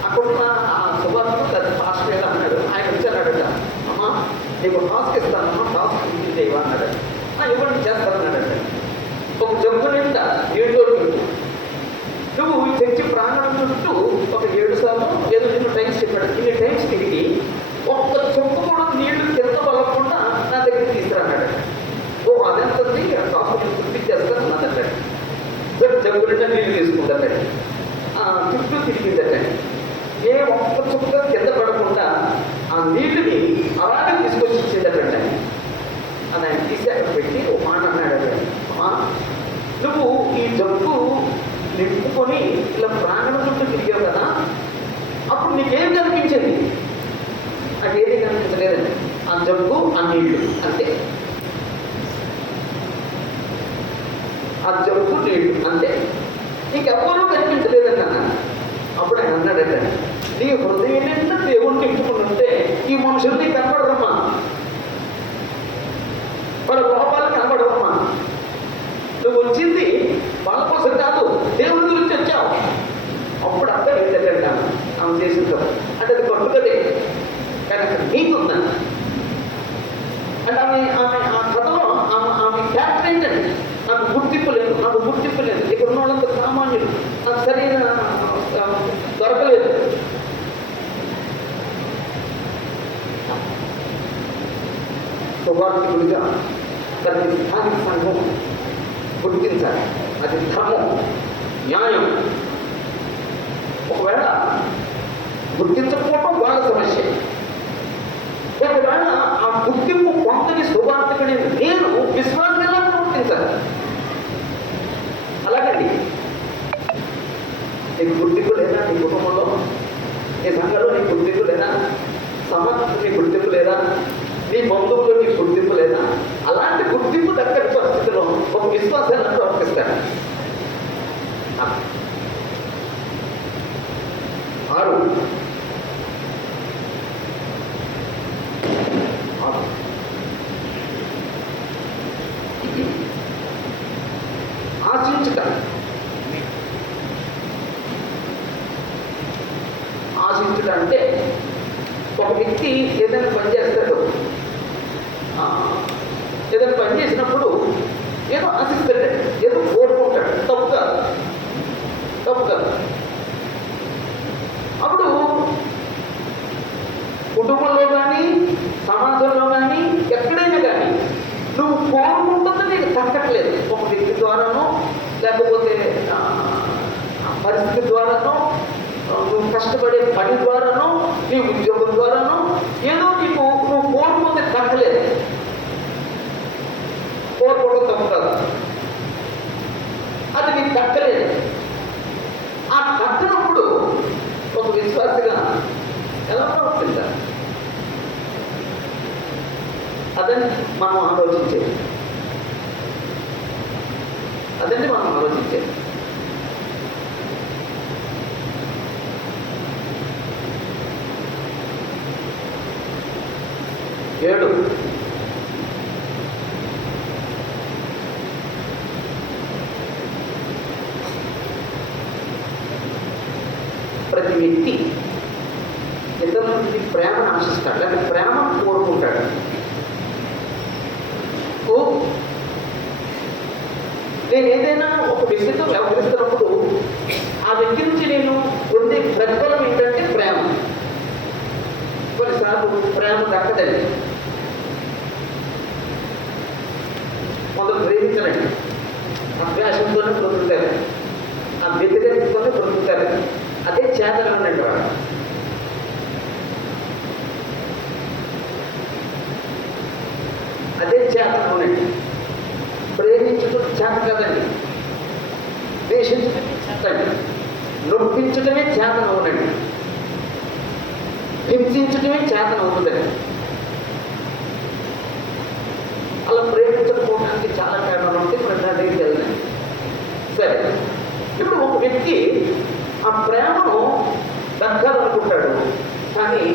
అక్కడున్న ఆ సుభాష్ పాస్టర్ ఎలా అన్నాడు, ఆయన వచ్చాడట, అమ్మా నీకు టాస్క్ ఇస్తానమ్మా, టాస్క్ ఇంటికి చేయవా అన్నాడు. ఇవ్వండి చేస్తానన్నాడట. ఒక జబ్బు నిండా 7 రోజులు నువ్వు ఈ చర్చి ప్రాంగణం చుట్టూ ఒక 7 సార్లు ఏదో చిన్న టైమ్స్ చెప్పాడు. ఇన్ని టైమ్స్ తిరిగి ఒక్క చెంపు కూడా నీళ్లు కింద పలకుండా నా దగ్గర తీసుకురాన్నాడు. ఓ అదెంతది టాస్క్ గుర్తించేస్తాను అన్నదండి. జబ్బు నిండా నీళ్లు తీసుకుంటానండి. చుట్టూ తిరిగిందండి. ఏ ఒక్క చుక్క కింద పడకుండా ఆ నీళ్ళని అలాగే తీసుకొచ్చి ఇచ్చేదటండి. అది ఆయన తీసి అక్కడ పెట్టి ఓ మాట అన్నాడు, అమ్మా నువ్వు ఈ జబ్బు నింపుకొని ఇలా ప్రాణం చుట్టూ తిరిగావు కదా, అప్పుడు నీకేం కనిపించింది? నాకేది కనిపించలేదండి. ఆ జబ్బు, ఆ నీళ్లు అంతే. ఆ జబ్బు, నీళ్లు అంతే, నీకెవ్వరూ కనిపించలేదండి అన్న. అప్పుడు ఆయన అన్నాడట, నీ హృదయం నిండా దేవుణ్ణి నింపుకుని ఉంటే ఈ మనుషులు నీకు కనపడరమ్మా, వాళ్ళ లోపాలు కనపడరమ్మా. నువ్వు వచ్చింది వాళ్ళ కోసం కాదు, దేవుడి గురించి వచ్చావు. అప్పుడు అర్థం ఏంటంటే ఆమె చేసిందో అంటే అది పట్టుకదే, కానీ అక్కడ నీకు ఉందండి. అంటే ఆమె ఆ కథలో ఆమె క్యారెక్టర్ ఏంటండి, నాకు గుర్తింపు లేదు, నాకు గుర్తింపు లేదు, ఇక్కడ ఉన్న వాళ్ళంతా సామాన్యులు, నాకు సరైన దొరకలేదు. సువార్థికుడిగా ప్రతి స్థానిక సంఘం గుర్తించాలి. అది ధర్మం, న్యాయం. ఒకవేళ గుర్తించకపోవడం వాళ్ళ సమస్య. ఒకవేళ ఆ గుర్తింపు పొందని సువార్థికుడి నేను విశ్వాసంగా గుర్తించాలి. అలాగండి, నీకు గుర్తింపు లేదా నీ కుటుంబంలో, నీ సంఘంలో నీకు గుర్తింపు లేదా, సమాజంలో నీకు గుర్తింపు లేదా, నీ బంధువులు నీకు గుర్తింపు లేదా, అలాంటి గుర్తింపు దక్కని పరిస్థితిలో ఒక విశ్వాసాన్ని ప్రవర్తిస్తాడు. 6 ఆశించుట అంటే ఒక వ్యక్తి ఏదైనా పని చేస్తాడు, ఏదైనా పని చేసినప్పుడు ఏదో ఆశిస్తాడు, ఏదో కోరుకుంటాడు. తప్పు కాదు, తప్పు కాదు. అప్పుడు కుటుంబంలో కానీ సమాజంలో కానీ ఎక్కడైనా కానీ నువ్వు కోరుకుంటుంది నీకు తగ్గట్లేదు. ఒక వ్యక్తి ద్వారానో లేకపోతే పరిస్థితి ద్వారానో, నువ్వు కష్టపడే పని ద్వారానో, నీ ఉద్యోగం ద్వారానో ఏదో నీకు నువ్వు కోరుకుంటే తగ్గలేదు. కోరుకోవడం తప్పు కాదు, అది నీకు తగ్గలేదు. ఆ తగ్గినప్పుడు ఒక విశ్వాసగా ఎలా ప్రవర్తించాలి? అదని మనం ఆలోచించేది, అదండి మనం ఆలోచించేది. ఏడు, ప్రతి వ్యక్తి ఇతరుల నుండి ప్రేమను ఆశిస్తాడు, లేదా ప్రేమను కోరుకుంటాడు. నేను ఏదైనా ఒక వ్యక్తితో వ్యవహరిస్తున్నప్పుడు ఆ వ్యక్తి నుంచి నేను పొందే ప్రతిఫలం ఏంటంటే ప్రేమ. కొన్నిసార్లు ప్రేమ దక్కదండి. కొందరు ప్రేమించరండి, అభ్యాసంతోనే బ్రతుకుతారు, ఆ వ్యతిరేకతతోనే బ్రతుకుతారు. అదే చేతనండి వాడు. అదే చేతనండి. ప్రేమించడం చేత కదండి, ద్వేషించడమే చేతండి, నొప్పించడమే చేతనవునండి, హింసించడమే చేతనవుతుందండి. అలా ప్రేమించకపోవడానికి చాలా కారణాలు ఉంటే మన దగ్గరికి వెళ్ళండి. సరే, ఇప్పుడు ఒక వ్యక్తి ఆ ప్రేమను దక్కాలనుకుంటాడు, కానీ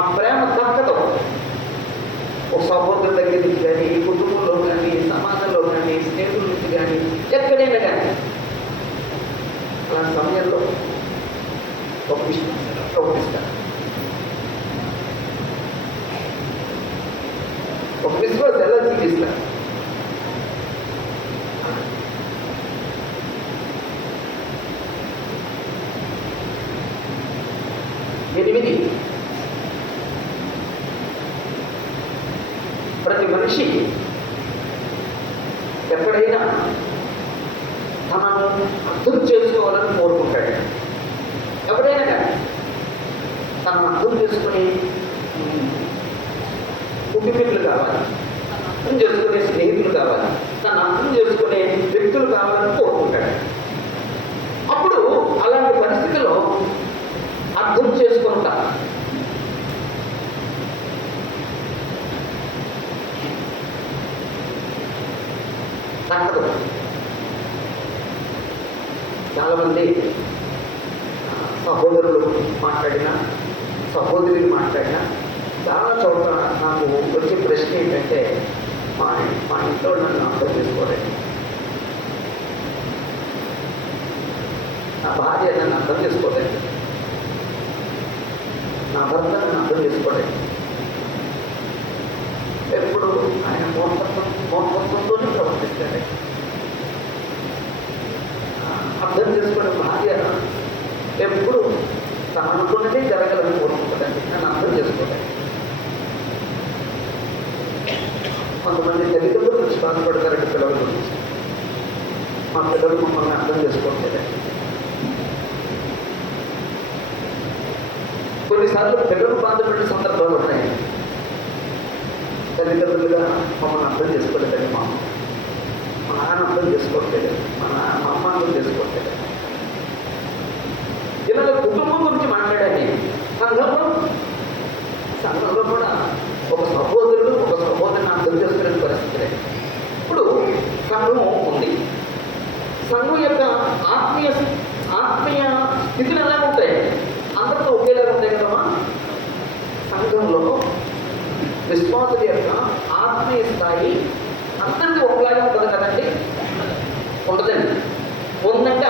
ఆ ప్రేమ దక్కదు. ఒక సహోదరు దగ్గర నుంచి కానీ, కుటుంబంలో కానీ, సమాజంలో కానీ, స్నేహితుల నుంచి కానీ, ఎక్కడైనా కానీ అలాంటి సమయంలో ఒక విశ్వాసంగా ప్రవర్తిస్తారు. ఒక విశ్వాసం ఎలా జీవిస్తారు? ఎనిమిది, ప్రతి మనిషి ఎప్పుడైనా తనను అర్థం చేసుకోవాలని కోరుకుంటాడు. ఎవరైనా కానీ తనను అర్థం చేసుకుని కుటుంబీకులు కావాలి, అర్థం చేసుకునే స్నేహితులు కావాలి, తను అర్థం చేసుకునే వ్యక్తులు కావాలని కోరుకుంటాడు. అప్పుడు అలాంటి పరిస్థితిలో అర్థం చేసుకుంటా తగ్గదు. చాలామంది సహోదరులు మాట్లాడినా, సహోదరులు మాట్లాడినా చాలా చోట్ల నాకు వచ్చే ప్రశ్న ఏంటంటే, మా ఇంట్లో నన్ను అర్థం చేసుకోలేదు, నా భార్య నన్ను అర్థం చేసుకోలేదు, నా భర్త నన్ను అర్థం చేసుకోలేదు. ఎప్పుడు ఆయన మోసత్వంతోనే ప్రవర్తిస్తాడు. అర్థం చేసుకునే భార్య ఎప్పుడు తన అనుకున్నదే జరగాలని కోరుకుంటుందండి, నన్ను అర్థం చేసుకోలేదు. కొంతమంది తల్లిదండ్రుల నుంచి బాధపడతారంటే పిల్లల గురించి, మా పిల్లలు మమ్మల్ని అర్థం చేసుకోవట్లేదండి. కొన్నిసార్లు పిల్లలు బాధపడే సందర్భాలు ఉన్నాయి. తల్లిదండ్రులుగా మమ్మల్ని అర్థం చేసుకోలేదండి, మా నాన్న అర్థం చేసుకోవట్లేదు, మా అమ్మ అర్థం చేసుకోవట్లేదు. ఇలా కుటుంబం గురించి మాట్లాడాలి. సంఘంలో కూడా ఒక సహోదరుడు ఒక సహోదరుని అర్థం చేసుకునే పరిస్థితి. ఇప్పుడు సంఘం ఉంది, సంఘం యొక్క ఆత్మీయ స్థితులు ఎలా ఉంటాయి? అందరితో ఒకేలాగా ఉంటాయి కదమ్మా. సంఘంలో విశ్వాసుల యొక్క ఆత్మీయ స్థాయి అందరికీ ఒకలాగే ఉంటుంది కదండి? ఉండదండి. ఉందంటే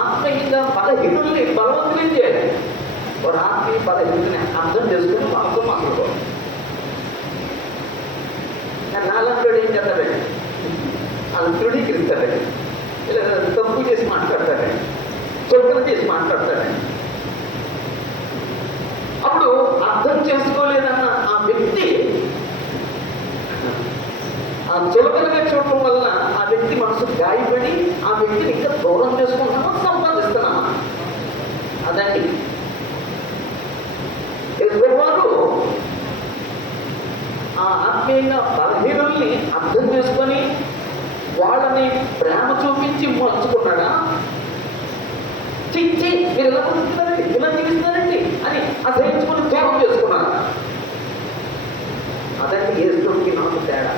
ఆత్మీయంగా బలహీనుల్ని బలవంతులు చేయాలి. వారు ఆత్మీయ బలహీనతని అర్థం చేసుకుని వాళ్ళతో మాట్లాడుకోవాలి. నాలంటే ఏం చేస్తాడండి, వాళ్ళు తృణీకరిస్తాడండి, ఇలా తప్పు చేసి మాట్లాడతాడండి, చొక్కన చేసి మాట్లాడతాడండి. అప్పుడు అర్థం చేసుకోలేదన్న ఆ వ్యక్తి ఆ చులకనగా చూడటం వలన ఆ వ్యక్తి మనసు గాయపడి ఆ వ్యక్తిని ఇంకా దూరం చేసుకుంటున్నామా సంపాదిస్తున్నామా? అదండి వారు ఆ ఆత్మీయంగా బలహీనుల్ని అర్థం చేసుకొని వాళ్ళని ప్రేమ చూపించి మలుచుకున్నాడా? చిచ్చి మీరు ఎలా బతుకుతున్నారండి, ఇలా జీవిస్తున్నారండి అని అసహించుకుని దూరం చేసుకున్నారా? అదండి యేసుకి నాకు తేడా.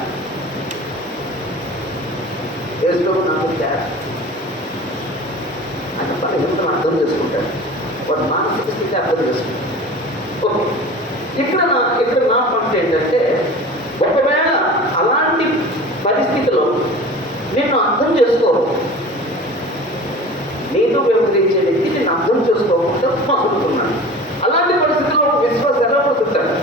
యేసుకు నాకు తేడా. ఆయన బలహీనతను అర్థం చేసుకుంటాడు, వాడు మానసిక స్థితి అర్థం చేసుకుంటాడు. ఓకే, ఇక్కడ నా పాయింట్ ఏంటంటే, ఒకవేళ అలాంటి పరిస్థితిలో నిన్ను అర్థం చేసుకోరు, నీతో వ్యవహరించే వ్యక్తి నేను అర్థం చేసుకోకుండా మసులుతున్నాను. అలాంటి పరిస్థితుల్లో విశ్వాసం ఎలా పడుతుంటాడు?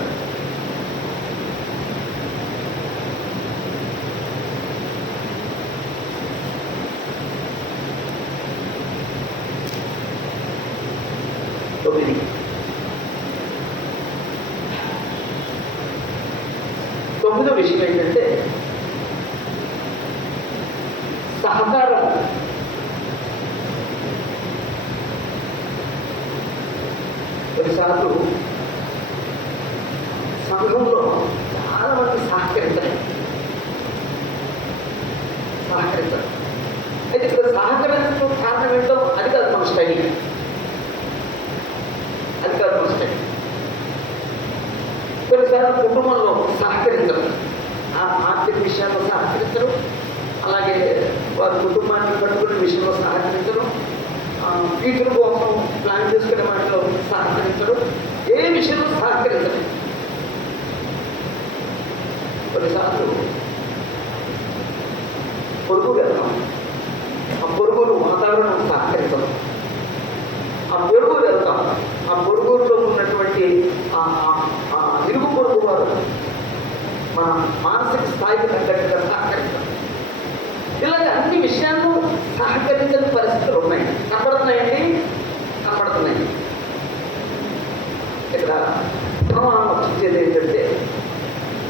తొమ్మిదో విషయం ఏంటంటే సహకారం. కొన్నిసార్లు సంఘంలో చాలా మంది సహకరించారు. అయితే ఇక్కడ సహకరించడం కారణం ఏంటో అది కాదు మన స్టడీ, అది కాదు మన స్టడీ. కొన్నిసార్లు కుటుంబంలో సహకరించరు, ఆర్థిక విషయాల్లో సహకరించరు, అలాగే వారి కుటుంబాన్ని పట్టుకునే విషయంలో సహకరించరు, ఫ్యూచర్ కోసం ప్లాన్ చేసుకునే వాటిలో సహకరించరు, ఏ విషయంలో సహకరించరు. కొన్నిసార్లు పొరుగు వెళ్తాం, ఆ పొరుగులు వాతావరణం సహకరించదు. ఆ పొరుగు వెళ్తాం, ఆ పొరుగులో ఉన్నటువంటి ఇరుగు పొరుగు వారు మన మానసిక స్థాయికి తగ్గట్టుగా సహకరిస్తారు. ఇలాగ అన్ని విషయాల్లో సహకరించని పరిస్థితులు ఉన్నాయి. కనపడుతున్నాయండి, కనపడుతున్నాయి. ఇక్కడ ఆలోచించేది ఏంటంటే,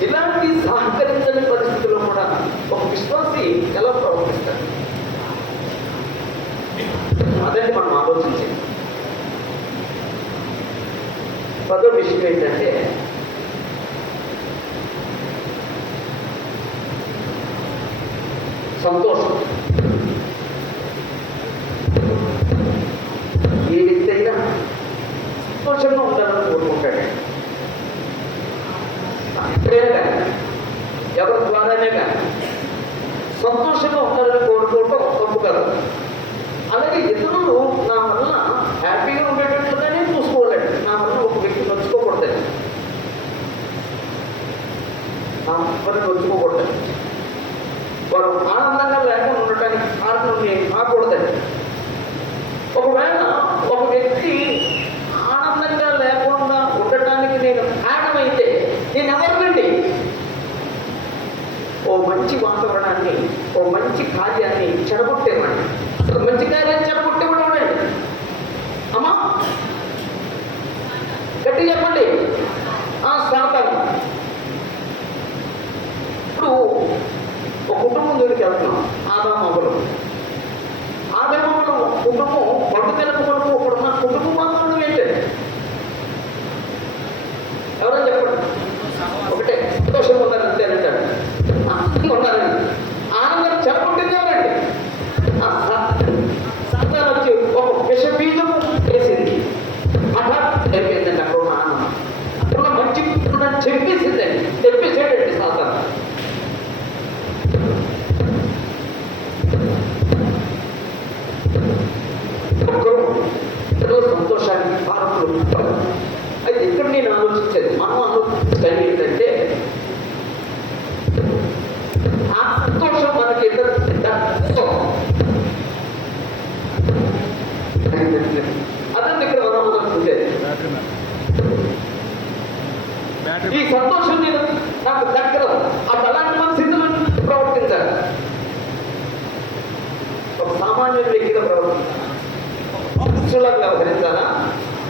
ఇలాంటి సహకరించని పరిస్థితుల్లో కూడా ఒక విశ్వాసి ఎలా ప్రవర్తిస్తారు? అదండి మనం ఆలోచించేది. 10వ విషయం ఏంటంటే, సంతోషం. ఏ వ్యక్తి అయినా సంతోషంగా ఉండాలని కోరుకుంటాడు. ఎప్పుడైనా కానీ ఎవరి ద్వారానే కానీ సంతోషంగా ఉండాలని కోరుకోవటం తప్పు కాదు. అలాగే ఇతరులు నా వల్ల హ్యాపీగా ఉండేటట్లుగానే చూసుకోవాలండి. నా వల్ల ఒక వ్యక్తి నచ్చుకోకూడదండి, నా వల్ల నచ్చుకోకూడదండి. వారు ఆనందంగా లేకుండా ఉండటానికి కారణం నేను కాకూడదండి. ఒకవేళ ఒక వ్యక్తి ఆనందంగా లేకుండా ఉండటానికి నేను కారణమైతే నేను ఎవరినండి? ఓ మంచి వాతావరణాన్ని, ఓ మంచి కార్యాన్ని చెడగొట్టేవాడిని. అసలు మంచి కార్యాన్ని చెడగొట్టేవాడు ఎవడండి? అమ్మా గట్టి చెప్పండి. సాతాను. ఇప్పుడు ఒక కుటుంబం దగ్గరికి వెళ్తున్నాం, ఆదామవ్వలు. ఆదామవ్వలు కుటుంబం పట్టు తెలకు వరకు ఒకడున్న కుటుంబం మాత్రం ఏంటండి? ఎవరైనా చెప్పండి. ఒకటే సంతోషంగా ఉన్నారంటే అంటాడు, ఉన్నారండి. ఆనందం చెడగొట్టింది ఎవరండి? సాతాను వచ్చి ఒక విష బీజం వేసింది. హఠాత్ అయిపోయిందండి అక్కడ ఉన్న ఆనందం. అక్కడ మంచి చెప్పేసిందండి, చెప్పేసాడండి సాతాను. ఒక్కరు సామాన్య వ్యక్తిగా ప్రవర్తించాలా, శిష్యులకు వ్యవహరించాలా,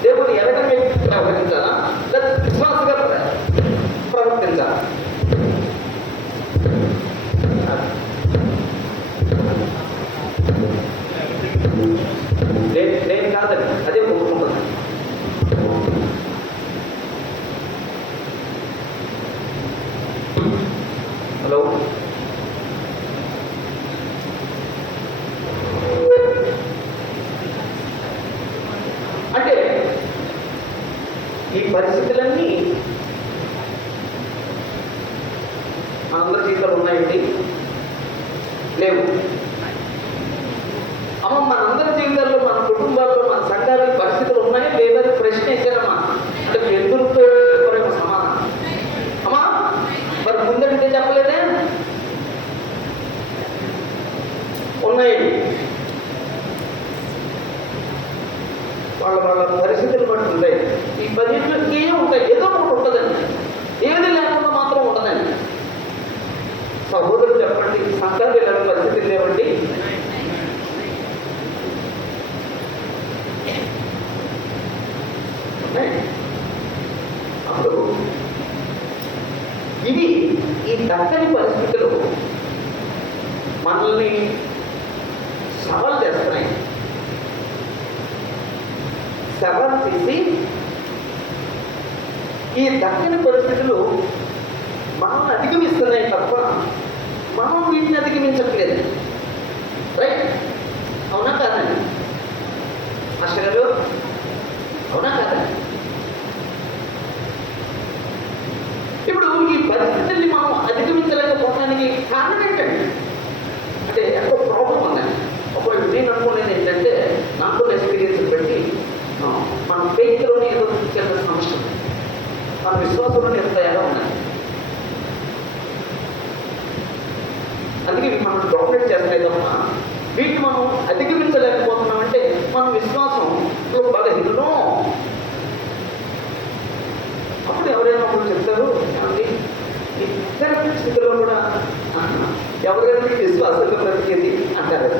దేవుడు ఎరగని వ్యక్తిగా వ్యవహరించాలా, లేదా విశ్వాసగా ప్రవర్తించాలా? నేను కాదండి, అదే కోరుకుంటుంది. హలో, అంటే ఈ పరిస్థితులన్నీ మనందరి జీవితాలు ఉన్నాయండి? లేవు. అమ్మ, మనందరి జీవితాల్లో, మన కుటుంబాల్లో, మన సంఘాల్లో పరిస్థితులు ఉన్నాయా లేదా ప్రశ్న ఇచ్చారమ్మా. అంటే ఎందుకు ఎవరేమో సమాధానం. అమ్మా, మరి ముందంటే చెప్పలేదే? ఉన్నాయండి. వాళ్ళ పరిస్థితులు బట్టి ఉంటాయి. ఈ బడ్జెట్లో ఏం ఉంటాయి, ఏదో ఒకటి ఉంటుందండి. ఏది లేకుండా మాత్రం ఉండదండి. సహోదరులు చెప్పండి, సంఘాలు ఇలాంటి పరిస్థితులు లేవండి? అప్పుడు ఇవి ఈ దక్కని పరిస్థితులు మనల్ని సవాల్ చేస్తున్నాయి. సవాల్ చేసి ఈ దక్కని పరిస్థితులు మనల్ని అధిగమిస్తున్నాయి తప్ప మనం వీటిని అధిగమించట్లేదు. రైట్? అవునా కాదండి మాస్టర్ గారు? అవునా కాదండి? ఇప్పుడు ఈ పరిస్థితుల్ని మనం అధిగమించలేకపోవడానికి కారణం ఏంటండి? అంటే ఎక్కడో ప్రాబ్లం ఉందండి. ఒకవేళ నేను అనుకునేది ఏంటంటే, నాకున్న ఎక్స్పీరియన్స్ బట్టి మన ఫెయిత్లోనే ఏదో చిన్న సమస్య ఉంది, మన విశ్వాసంలోనే ఎంత తేడా ఉన్నాయి. అందుకే మనం డామినేట్ చేస్తలేదమ్మా. వీటిని మనం అధిగమించలేకపోతున్నామంటే మన విశ్వాసంలో బలహీనో. అప్పుడు ఎవరైనా ఒకరు చెప్తారు, ఏమండి ఇతర స్థితిలో కూడా ఎవరైనా విశ్వాసంలో బ్రతికేది అంటారు.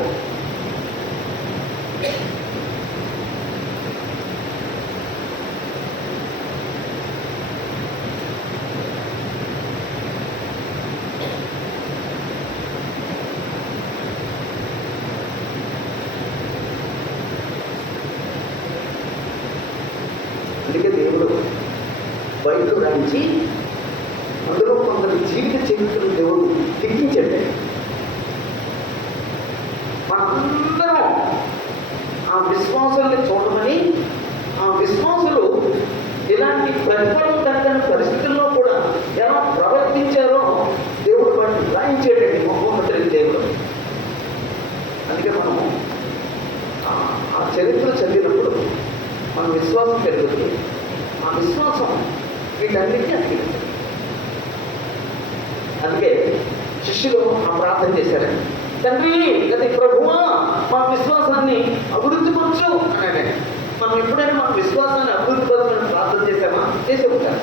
అందుకే దేవుడు బయలు రాయించి అందులో కొందరు జీవిత చరిత్రలు దేవుడు లిఖించండి. మనందరం ఆ విశ్వాసాన్ని చూడమని, ఆ విశ్వాసులు ఇలాంటి ప్రతిఫలం దక్కని పరిస్థితుల్లో కూడా ఎలా ప్రవర్తించారో దేవుడు వాటిని రాయించేటండి మహోన్నతుడి దేవుడు. అందుకే మనము ఆ చరిత్ర చదివినప్పుడు మన విశ్వాసం పెరుగుతుంది. ఆ విశ్వాసం వీటన్నిటికీ అనిపిస్తుంది. అందుకే శిష్యులు ఆ ప్రార్థన చేశారండి, తండ్రి గత ప్రభువా మా విశ్వాసాన్ని అభివృద్ధి పరచు అన్నాడే. మనం ఎప్పుడైనా మన విశ్వాసాన్ని అభివృద్ధి పరచని ప్రార్థన చేసామా? చేసే ఉంటారు.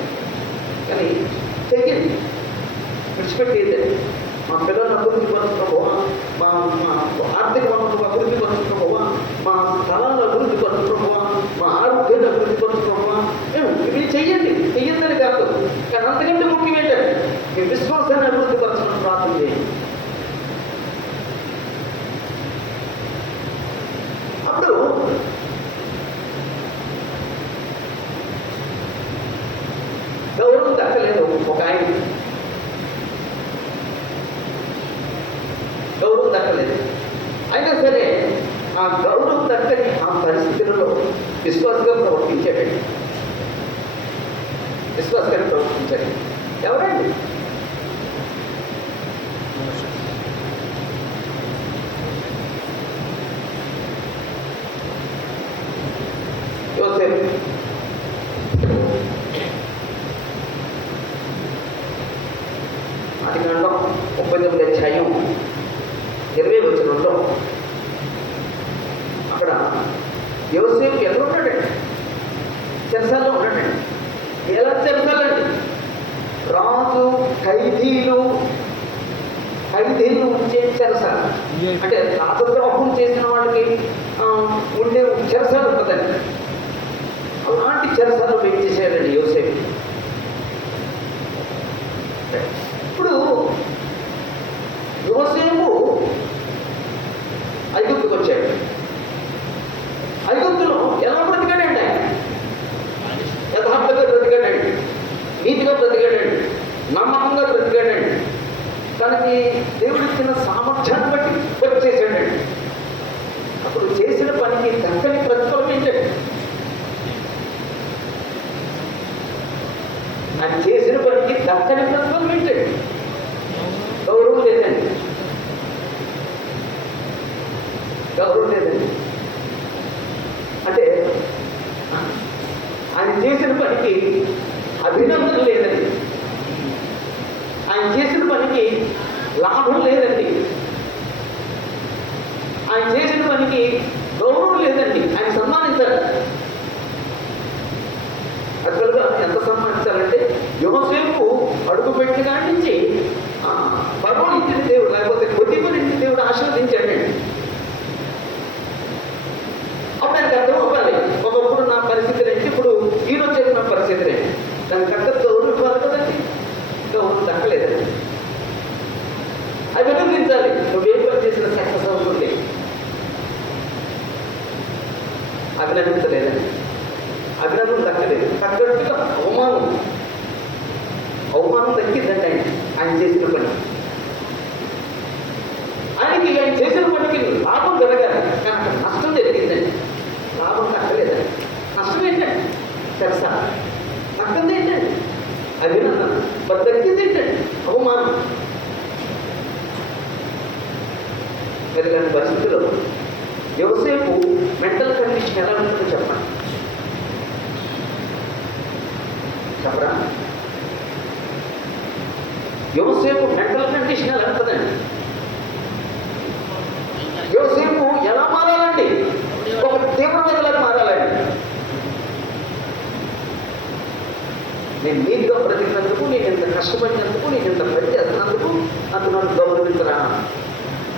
కానీ చెయ్యండి, విడిచిపెట్టేది. మా పిల్లలను అభివృద్ధి పరచుకోవా, మా ఆర్థిక వనరులు అభివృద్ధి పరచుకోవా, మా స్థలాలను అభివృద్ధి పరచుకోవా, మా ఆరోగ్యాన్ని అభివృద్ధి పరచుకోవా, ఇవి చెయ్యండి, చెయ్యొద్దని కాదు. కానీ అంతకంటే ముఖ్యం ఏంటంటే మీ విశ్వాసాన్ని అభివృద్ధి పరచడం ప్రార్థన చేయండి. అప్పుడు గౌరవం దక్కలేదు. ఒక ఆయన గౌరవం దక్కలేదు. అయినా సరే ఆ గౌరవం దక్కని ఆ పరిస్థితులలో విశ్వాసంగా ప్రవర్తించాడండి. విశ్వాసంగా ప్రవర్తించాడు. ఎవరండి? యోసేపు. ఆదికాండం 39వ అధ్యాయం 20వ వచనంలో అక్కడ యోసేపు ఎక్కడ ఉన్నాడండి? చెరసాల్లో ఉన్నాడండి. ఎలా చెరసాలండి? రాజు ఖైదీలు ఉంచే చెరసాల. అంటే రాజద్రోహం చేసిన వాళ్ళకి ఉండే చెరసాలు ఉంటుందండి. అలాంటి చెరసాలు వెయిట్ చేసేయాలండి యోసేపు. ఇప్పుడు యోసేపు ఐగుప్తుకు వచ్చాడు. ఐగుప్తులో ఎలా బ్రతికాడండి? ఆయన యథార్థంగా బ్రతికాడండి, నీతిగా బ్రతికాడండి, నమ్మకంగా బ్రతికాడండి. తనకి దేవుడు ఇచ్చిన సామర్థ్యాన్ని బట్టి వచ్చేసాడండి. అప్పుడు చేసిన పనికి దక్కని ప్రతిఫలం ఏంటండి? ఆయన చేసిన పనికి దక్కని ప్రతిఫలం ఏంటండి? గౌరవం లేదండి, గౌరవం లేదండి. అంటే ఆయన చేసిన పనికి అభినందన లేదండి, ఆయన చేసిన పనికి లాభం లేదండి, ఆయన చేసిన పనికి గౌరవం లేదండి. ఆయన సన్మానించాలి. యాక్చువల్గా ఎంత సన్మానించాలంటే యోసేపు అడుగు పెట్టిన కాడి నుంచి పర్వం ఇచ్చిన దేవుడు, లేకపోతే కొద్దిపని దేవుడు ఆశీర్వదించాడండి. అప్పుడు ఆయనకు అర్థం అవ్వాలి, ఒకప్పుడు నా పరిస్థితి ఏంటి, ఇప్పుడు ఈరోజు చెప్పిన పరిస్థితి ఏంటి. దానికి తగ్గ గౌరవం ఇవ్వాలి కదండి. గౌరవం దక్కలేదండి. అది అభినందించాలి. నువ్వేం పని చేసిన సక్సెస్ అవుతుంది. అభినందించలేదండి, అభినందన దక్కలేదు. తగ్గట్టుగా అవమానం దక్కిందండి ఆయన చేసిన పని. ఆయనకి ఆయన చేసిన పనికి లాభం జరగాలి, కానీ అక్కడ నష్టం జరిగిందండి. లాభం దక్కలేదండి. నష్టం ఏంటండి? తెలుసా? దక్కింది ఏంటండి? అభినందన. మరి దక్కింది ఏంటండి? అవమానం. మరి ఇలాంటి పరిస్థితుల్లో యోసేపు మెంటల్ కండిషన్ ఎలా ఉంటుందో చెప్పండి. చెప్పరా? యోసేపు మెంటల్ కండిషన్ ఎలా ఉంటుందండి? యోసేపు ఎలా మారాలండి? ఒక తీవ్రవాదులకు మారాలండి. నేను నీతిగా బ్రతికినందుకు, నేను ఇంత కష్టపడినందుకు, నేను ఇంత పని చేస్తున్నందుకు అందు నన్ను గౌరవించరా,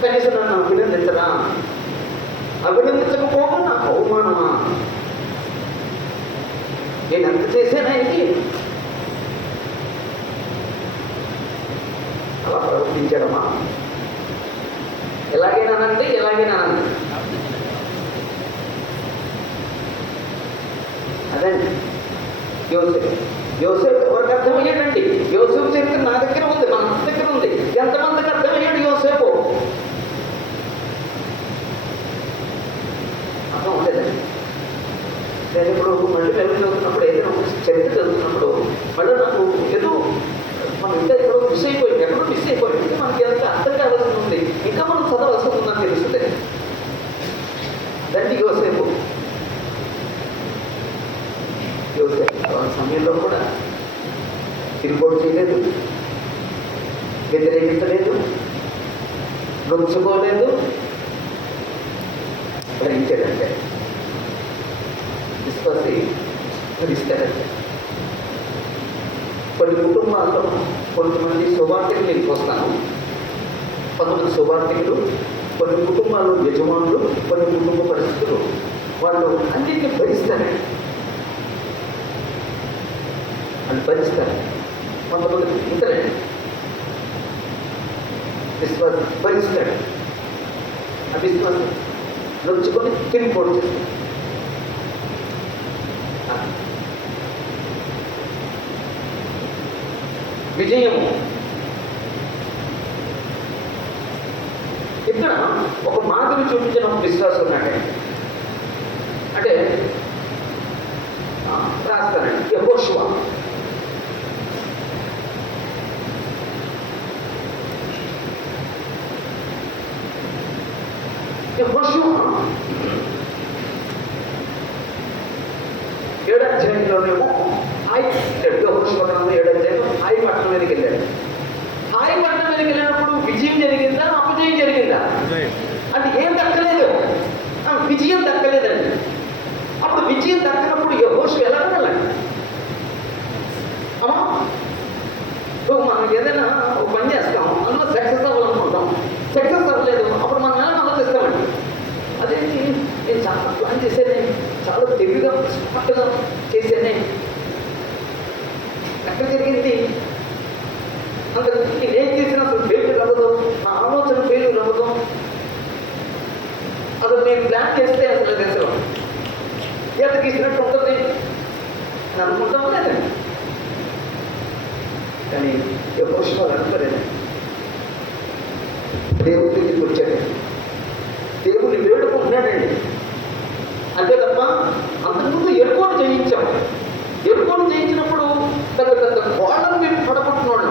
కనీసం నన్ను అభినందించరా, అభినందించకపోగా నాకు అవమానమా, నేను ఎంత చేశాను ఆయనకి. అలా ప్రవర్తించడమా? ఎలాగైనానంటే అదండి యోసేపు ఎవరికి అర్థమయ్యాడండి? యోసేపు చరిత్ర నా దగ్గర ఉంది, మన దగ్గర ఉంది. ఎంతమందికి అర్థమయ్యాడు యోసేపు? అర్థం ఉండేదండి. నేను ఇప్పుడు మళ్ళీ వెళ్ళి చదువుతున్నప్పుడు, ఏదైనా చరిత్ర చదువుతున్నప్పుడు మళ్ళీ నాకు ఏదో మనం ఇంకా ఎక్కడో మిస్ అయిపోయింది, మనకి ఎంత అర్థం కావాల్సి ఉంది, ఇంకా మనం చదవాల్సి ఉందని తెలుస్తుంది. దండి యోసేపు సమయంలో కూడా తిరుగుబాటు చేయలేదు, వ్యతిరేకించలేదు, నొచ్చుకోలేదు, భరించాడంటే విశ్వాసి భరిస్తాడంటే. కొన్ని కుటుంబాల్లో కొంతమంది సువార్తికులు నేను చూస్తాను, కొంతమంది సువార్తికులు, కొన్ని కుటుంబాల్లో యజమానులు, కొన్ని కుటుంబ పరిస్థితులు వాళ్ళు అన్నింటినీ భరిస్తారండి. అని భరిస్తారు. కొంతమంది ఇంతరండి విశ్వాసం భరిస్తాడు, అవిశ్వాసం నొచ్చుకొని తిరిగిపోవడం చేస్తాడు. విజయము ఇక్కడ ఒక మాదిరి చూపించిన ఒక విశ్వాసం ఉన్నాడండి. అంటే రాస్తానండి, యెహోషువ ఏడు అధ్యాయంలోనేమో యెహోషువ గ్రంథం 7వ అధ్యాయం హాయి పట్టణం మీదకి వెళ్ళాడు. హాయి పట్టణం మీదకి వెళ్ళినప్పుడు విజయం జరిగిందా, అపజయం జరిగిందా? అంటే ఏం దక్కలేదు, విజయం దక్కలేదండి. అప్పుడు విజయం దక్కనప్పుడు యెహోషువ ఎలా వెళ్ళాలి? మనం ఏదైనా ఒక పని చేస్తాం, అందులో సక్సెస్ అవ్వాలనుకుంటాం, సక్సెస్ అవ్వలేదు, అప్పుడు మనం అట్టుగా చేసేనే ఎక్కడ జరిగింది. అంత నేనేం చేసినా అసలు ఫెయిల్ అవ్వదు, నా ఆలోచన ఫెయిల్ అవ్వదు. అసలు నేను ప్లాన్ చేస్తే అసలు తెలుసు ఈతకి ఇచ్చినట్టు ఉంటుంది అని అనుకుంటాం లేదండి. కానీ యెహోషువ అనుకోలేదండి. దేవుడి దగ్గరికి వచ్చాడు, దేవుని వేడుకుంటున్నాడండి. అంతే తప్ప అంతకుముందు ఎరుకోని జయించాం. ఎరుకోని జయించినప్పుడు పెద్ద పెద్ద గోడలు మేము పడగొట్టున్నాడు.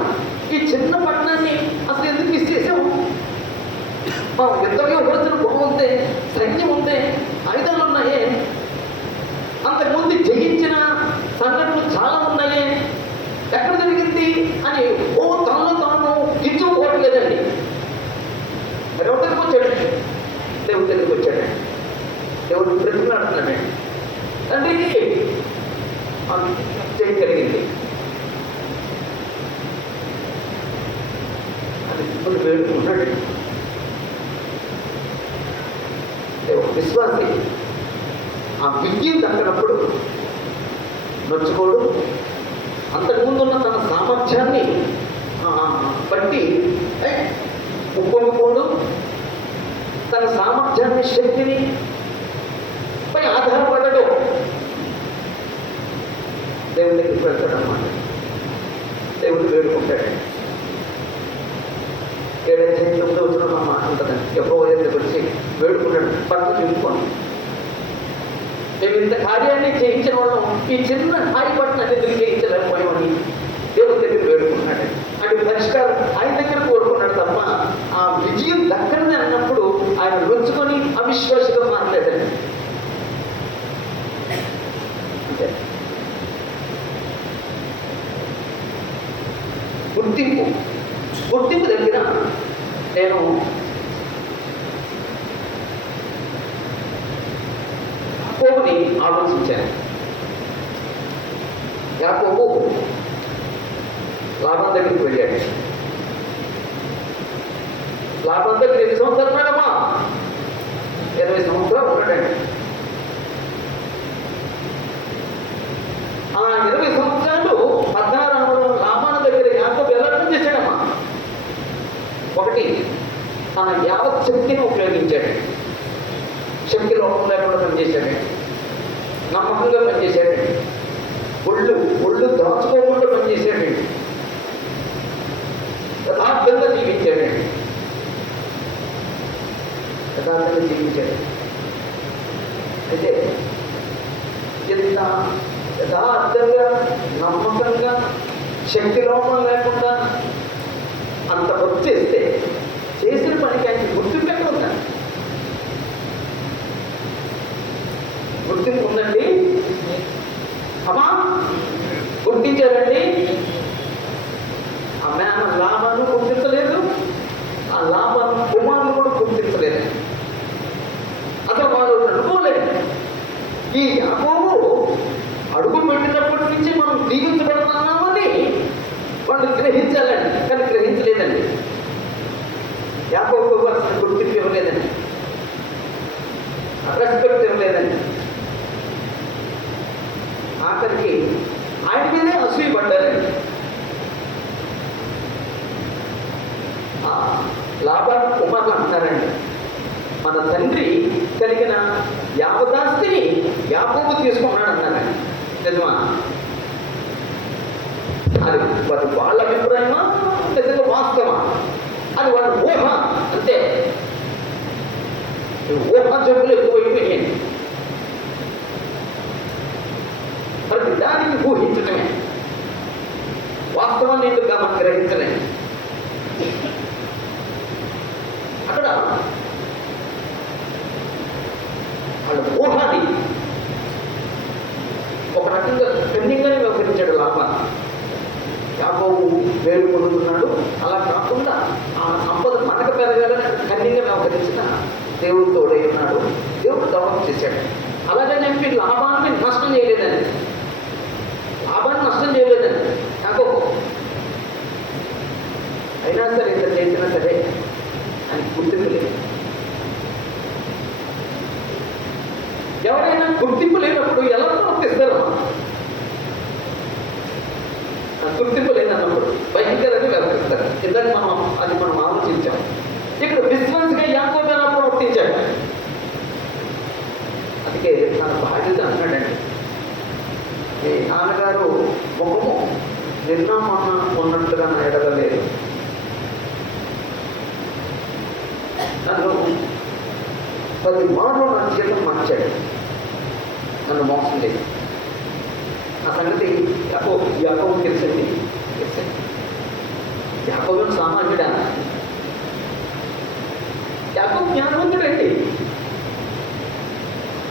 ఈ చిన్న పట్టణాన్ని అసలు ఎందుకు ఇచ్చేసాము? మా యుద్ధంగా ఉడచిన గుహ ఉందే, సైన్యం ఉందే, ఆయుధాలు ఉన్నాయే, అంతకుముందు జయించిన సంఘటనలు చాలా ఉన్నాయే, ఎక్కడ జరిగింది అని తనలో తాను గిచ్చుకోవట్లేదండి. ఎవరి దగ్గరికి వచ్చాడు? దేవుడి దగ్గరికి వచ్చాడు. దేవుడు బ్రతిమాడుతున్నాడే, తండ్రి చేయగలిగింది అది ఇప్పుడు వేడుకుంటాడు. దేవుడు విశ్వాసి ఆ విజయం దక్కినప్పుడు నొచ్చుకోడు. అంతకుముందున్న తన సామర్థ్యాన్ని బట్టి ఉప్పొంగిపోడు. తన సామర్థ్యాన్ని, శక్తిని పై ఆధారపడడు. దేవుడి దగ్గరికి వెళ్తాడు అన్నమాట. దేవుడు వేడుకుంటాడు. 7 వచ్చిన మా మాట ఉంటుందండి. యెహోవా దగ్గరికి వచ్చి వేడుకుంటాడు, పట్టు చూసుకోండి. మేము ఇంత కార్యాన్ని చేయించిన వాళ్ళం ఈ చిన్న హాయి పట్టిన ఎందుకు చేయించలేకపోయామని దేవుడి దగ్గర వేడుకుంటున్నాడు. అంటే పరిష్కారం ఆయన దగ్గర కోరుకున్నాడు తప్ప ఆ విజయం దక్కని అన్నప్పుడు ఆయన రుంచుకొని అవిశ్వాసంగా మాట్లాడాడు. అంతే. గుర్తింపు దగ్గర నేను యాకోబుని ఆలోచించాను. యాకోబు లాభం దగ్గరికి వెళ్ళాడు. లాభం దగ్గర 8 సంవత్సరాలు ఉన్నాడమ్మా, 20 సంవత్సరాలు ఉన్నాడండి. ఆ 20 సంవత్సరాలు 16 లాభాల దగ్గర యాకోబు ఎలా పనిచేశాడమ్మా? ఒకటి, తన యావత్ శక్తిని ఉపయోగించాడు. శక్తి లోపం లేకుండా పనిచేశాడు. నమ్మకంగా పనిచేశాడు. ఒళ్ళు దాచుకోకుండా పనిచేశాడు. యథార్థంగా జీవించాడు. అయితే ఎంత యథార్థంగా, నమ్మకంగా, శక్తి లోపం లేకుండా అంత వర్క్ చేస్తే చేసిన పనికి ఆయన గుర్తింపు ఎక్కడ ఉందా? గుర్తింపు ఉందండి. అమ్మా గుర్తించారండి. ఆ లాభాన్ని గుర్తించలేదు, ఆ లాభాన్ని కుమారులు కూడా గుర్తించలేదు. అసలు వాళ్ళు అనుకోలేదు. ఈ యాకోబు అడుగు పెట్టినప్పటి నుంచి మనం దీవించబడుతున్నామని వాళ్ళు గ్రహించాలండి, కానీ గ్రహించలేదండి. యాకోబు అసలు గుర్తింపు ఇవ్వలేదండి, రెస్పెక్ట్ ఇవ్వలేదండి. ఆఖరికి ఆయన మీదే అసూయపడ్డారండి. లాభాన్ని కుమారులు అంటున్నారండి, మన తండ్రి కలిగిన యావదాస్తిని యాకోబు తీసుకున్నాడు అన్నారండి. నిజమా? అది వాళ్ళ అభిప్రాయమా నిజంగా వాస్తవా? అది వాళ్ళ ఊహ అంతే. ఊహ జబ్బులు ఎక్కువైపోయాయి. ప్రతి దానికి ఊహించటమే, వాస్తవాన్ని ఎందుకుగా మనం గ్రహించలేము. అక్కడ వాళ్ళ ఊహాది ఒక రకంగా కన్నింగానే వ్యవహరించాడు లాభాన్ని. యాకోబు వేలు పొందుతున్నాడు, అలా కాకుండా ఆ సంపద మనకు పెరగాలని కన్నింగా వ్యవహరించిన దేవుడు తోడై ఉన్నాడు. దేవుడు దోహం చేశాడు. అలాగని చెప్పి లాభాన్ని నష్టం చేయలేదండి, లాభాన్ని నష్టం చేయలేదండి యాకోబు. అయినా సరే ఇంత చేసినా సరే అని గుర్తింపు లేదు. ఎవరైనా గుర్తింపు లేనప్పుడు ఎలా ప్రవర్తిస్తారు? 10 మార్లు నా జీవితం మార్చాడు నన్ను మోసం చేసి. ఆ సంగతి యాకోబు తెలుసండి. యాకోబు సామాన్యుడా? యాకోబు జ్ఞానవంతుడండి.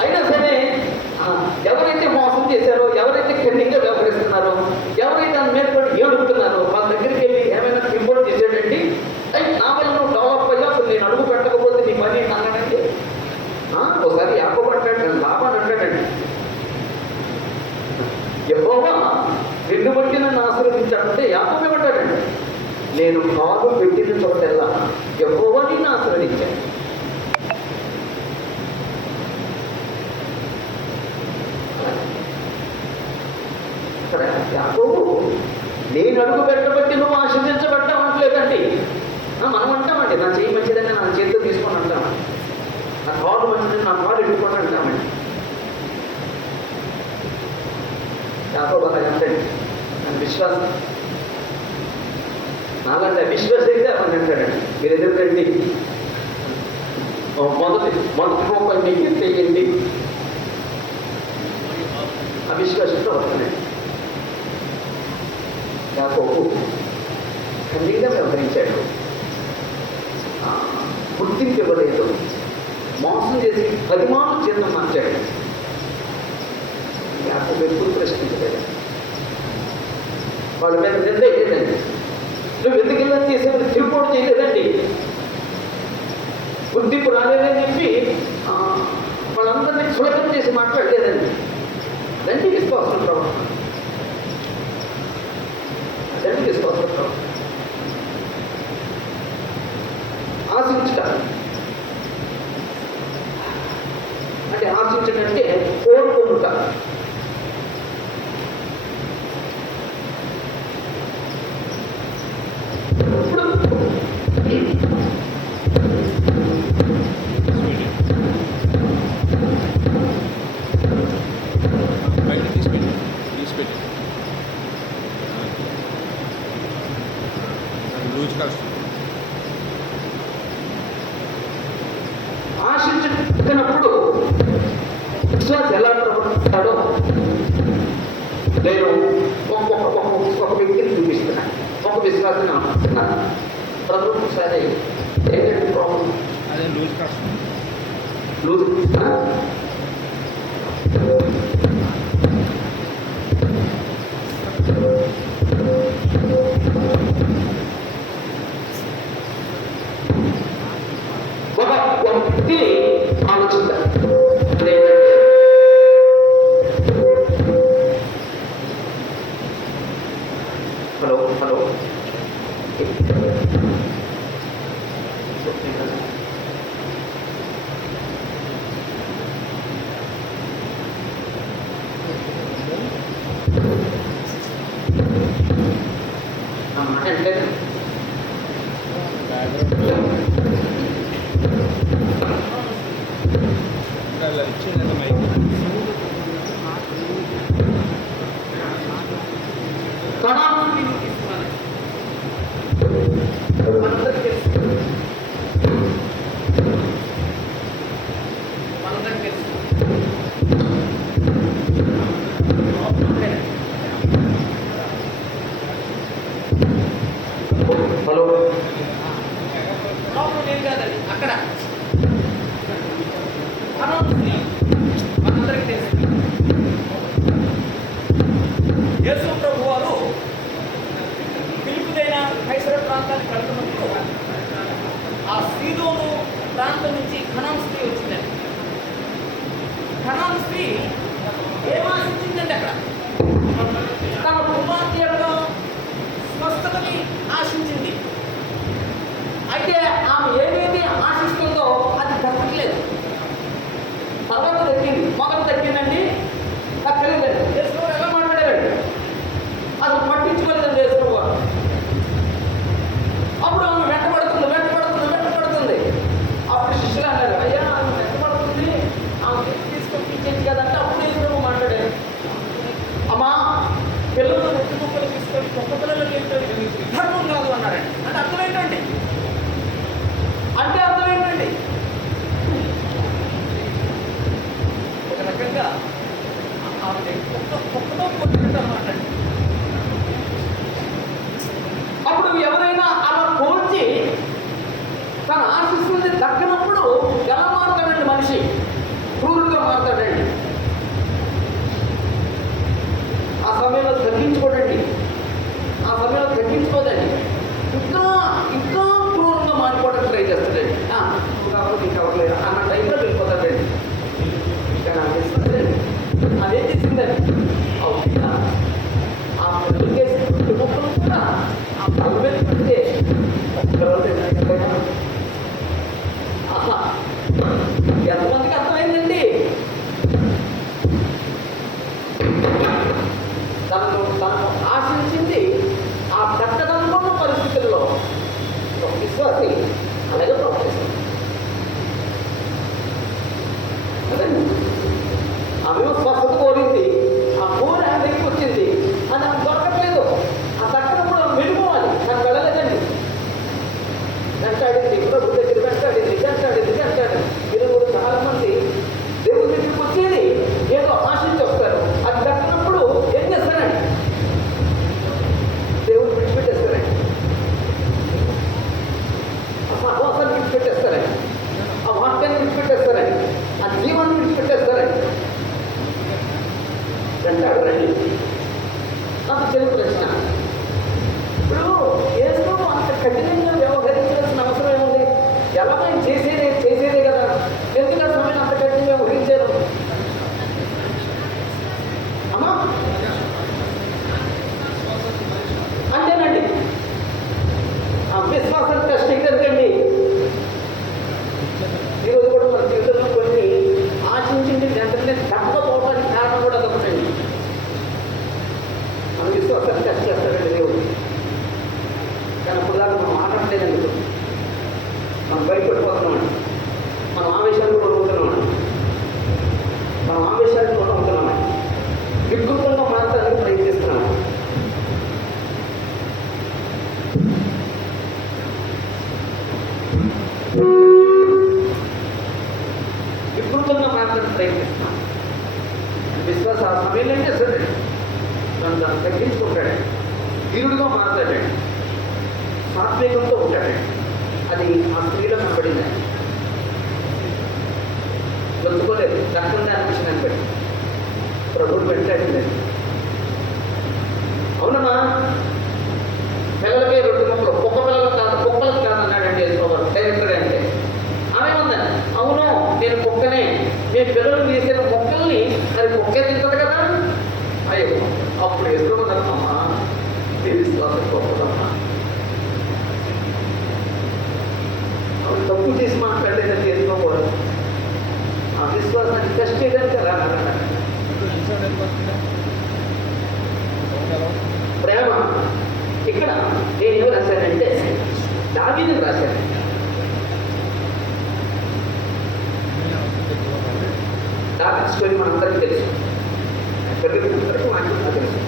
అయినా సరే ఎవరైతే మోసం చేశారో, ఎవరైతే క్షణికంగా వ్యవహరిస్తున్నారో, ఎవరైతే దాని మీద కూడా ఏడుపుతున్నారో వాళ్ళ దగ్గరికి వెళ్ళి ఏమైనా రిపోర్ట్ చేసాడండి. నా వల్ల నువ్వు డెవలప్ అయ్యా, అసలు నేను అడుగు పెట్టకపోతే నీ పని అన్నాడండి. ఒకసారి యాకోబు అంటాడు, లాభాన్ని అంటాడండి, యెహోవా నిన్ను బట్టి నన్ను ఆశీర్వదించాడంటే యాకోబు ఏమంటాడండి, నేను కాలు పెట్టిన చోటెల్లా యెహోవా నిన్ను ఆశీర్వదించాడు. ఇక్కడ యాకోబు నేను అడుగు పెట్టబట్టి నువ్వు ఆశీర్వదించబడ్డావు అంటలేదండి. మనం అంటామండి, నా చేయి మంచిదని నా చేతితో తీసుకొని అంటాం, నా కాలు మంచిదని నా కాలు ఎట్టుకొని అంటామండి. యాకోబు అలా అంటండి, నా విశ్వాసం నాలంటే అవిశ్వాసం అయితే అని అంటాడండి. మీరు ఎదురుకండి, మొదటి రూపాయి మీకు తెయ్యండి, అవిశ్వాసంతో వస్తున్నాయి. యాకోబు ఖండితంగా వ్యవహరించాడు, గుర్తింపు ఇవ్వలేదు, మోసం చేసి 10 మార్లు జీతం మార్చాడు. యాకోబు ఎప్పుడు ప్రశ్నించలేదు, వాళ్ళ మీద నింద లేదండి. నువ్వు ఎందుకు ఇలా చేసేది రిపోర్ట్ చేయలేదండి, గుర్తింపు రాలేదని చెప్పి వాళ్ళందరినీ సులభం చేసి మాట్లాడలేదండి. అదండి విశ్వాసం ప్రవర్తన, అదండి విశ్వాసం ప్రవర్తన. ఆశించుట అంటే ఆశించడంటే కోరుకుంట. ఆశించినప్పుడు విశ్వాసం ఎలా ప్రవర్తిస్తాడో నేను ఒక వ్యక్తిని చూపిస్తున్నాను, ఒక విశ్వాసాన్ని ఆశిస్తున్నాను. ప్రభుత్వం సరే ఏంటంటే ప్రాబ్లం లూజ్ ఒక వ్యక్తి ఆలోచిద్దాం. హలో హలో అంటే హలో అక్కడ మనందరికి తెలుసు. చేసిందని అవునా ఆ పనులు చేసే ప్రతి ఒక్కరు కూడా ఆ పనులు మీద పడితే ఒక్కరోజు ఎన్నైనా ఆహా ఎంతమందికి అర్థమైందండి తనను ఆశించింది ఆ కట్టదనుకున్న పరిస్థితుల్లో ఒక విశ్వాసి అలాగే ప్రవర్తిస్తుంది అదండి ఆమె స్వస్థత కోరింది ఆ కోరి ఆమె దగ్గరికి వచ్చింది అది ఆమె దొరకట్లేదు ఆ దక్కనప్పుడు ఆమె వెళ్ళిపోవాలి నాకు వెళ్ళలేదండి వెంటాడింది ప్రభు దగ్గర వెంటాడింది ఈరోజు చాలా మంది దేవుడి దగ్గరికి వచ్చేది ఏదో ఆశించి వస్తారు అది దక్కినప్పుడు ఏం చేస్తారండి దేవుడు విడిచిపెట్టేస్తారండి ఆ సహవాసాన్ని విడిచిపెట్టేస్తారండి ఆ వాక్యాన్ని విడిచిపెట్టేస్తారండి ఆ జీవాన్ని విడిచిపెట్టేస్తారండి వెంటాడు రండి నాకు తెలుగు ప్రశ్న ఇప్పుడు ఏదో అంత కఠినంగా వ్యవహరించాల్సిన అవసరం ఏముంది ఎలాగైనా చేసేదే కదా ఎందుకు ఆ సమయం అంత కఠినంగా వ్యవహరించారు అమ్మా అంతేనండి ఆ విశ్వాసం టెస్ట్ ఎందుకండి ఈరోజు కూడా మన జీవితంలో కొన్ని ఆశించింది వెంటనే తప్పకపోవడానికి కారణం కూడా అదొకటండి మన విశ్వాసాన్ని టెస్ట్ చేస్తాడండి దేవుడు కానీ అప్పుడు దాకా మనం మాట్లాడలేదండి మనం బయటపడిపోతున్నామండి మనం ఆవేశాలు కూడా ఉంటున్నామండి మనం ఆవేశాలు కూడా ఉంటున్నామండి వికృతంగా మాట్లాడడానికి ప్రయత్నిస్తున్నాము వికృతంగా మాట్లాడడానికి ప్రయత్నిస్తున్నాం విశ్వాస ఆ సమయంలో ఏం చేస్తాడు నన్ను దాన్ని తగ్గించుకుంటాడు ధీరుడుగా మాట్లాడాడు సాత్వికంతో ఉంటాడు అది ఆ స్త్రీలో కనబడింది లొచ్చుకోలేదు రక్తం అనిపించిందని బట్టి ప్రభుడు వెంటాడింది అవునమ్మా పిల్లలకే 2 మొక్కలు కుక్క పిల్లలకు కాదు కుక్కలకు కాదు అన్నాడండి డైరెక్టర్ అంటే ఆమె ఉందండి అవును నేను కుక్కనే నేను పిల్లలు వేసిన మొక్కల్ని అది కుక్కే తింటుంది కదా అయ్యో అప్పుడు వేసుకోకదమ్మా విశ్వాసం గొప్పదమ్మా అప్పుడు తప్పు చేసి మాట్లాడేదని చేసుకోకూడదు ఆ విశ్వాసాన్ని టెస్ట్ చేయడానికి ప్రేమ ఇక్కడ నేను ఏమి రాశానంటే దావీదు రాశాను దావీదు స్టోరీ మనందరికీ తెలుసు అందరికీ నాకు తెలుసు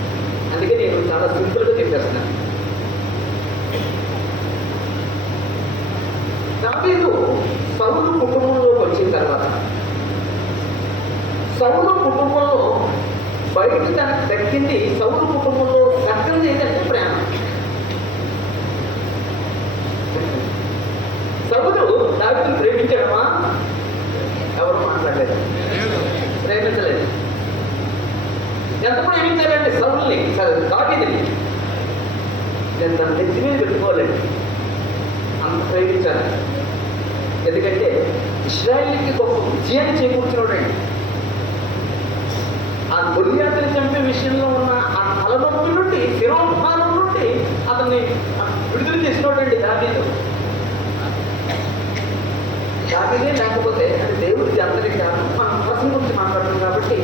అందుకే నేను చాలా సింపుల్గా చెప్పేస్తున్నాను దావీదు సౌలు కుటుంబంలోకి వచ్చిన తర్వాత సౌలు కుటుంబంలో బయట తనకు దక్కింది సౌలు కుటుంబంలో దక్కింది ఏంటంటే ప్రేమ సౌలు దావీదును ప్రేమించడమా ఎవరు మాట్లాడలేదు ప్రేమించలేదు ఎంత ప్రేమించారంటే సౌలుని దావీదుని నేను తన నెత్తి మీద పెట్టుకోలేదు అంత ప్రేమించాను ఎందుకంటే ఇశ్రాయేలుకి గొప్ప విజయాన్ని చేకూర్చినోడండి ఆ గొలియాతుని చంపే విషయంలో ఉన్న ఆ తలనొప్పి నుండి శిరోభారం నుండి అతన్ని విడుదల చేసినోడండి దావీదు దావీదే లేకపోతే అది దేవుడికి అందరికీ కాదు మనం ప్రసంగం గురించి మాట్లాడుతున్నాం కాబట్టి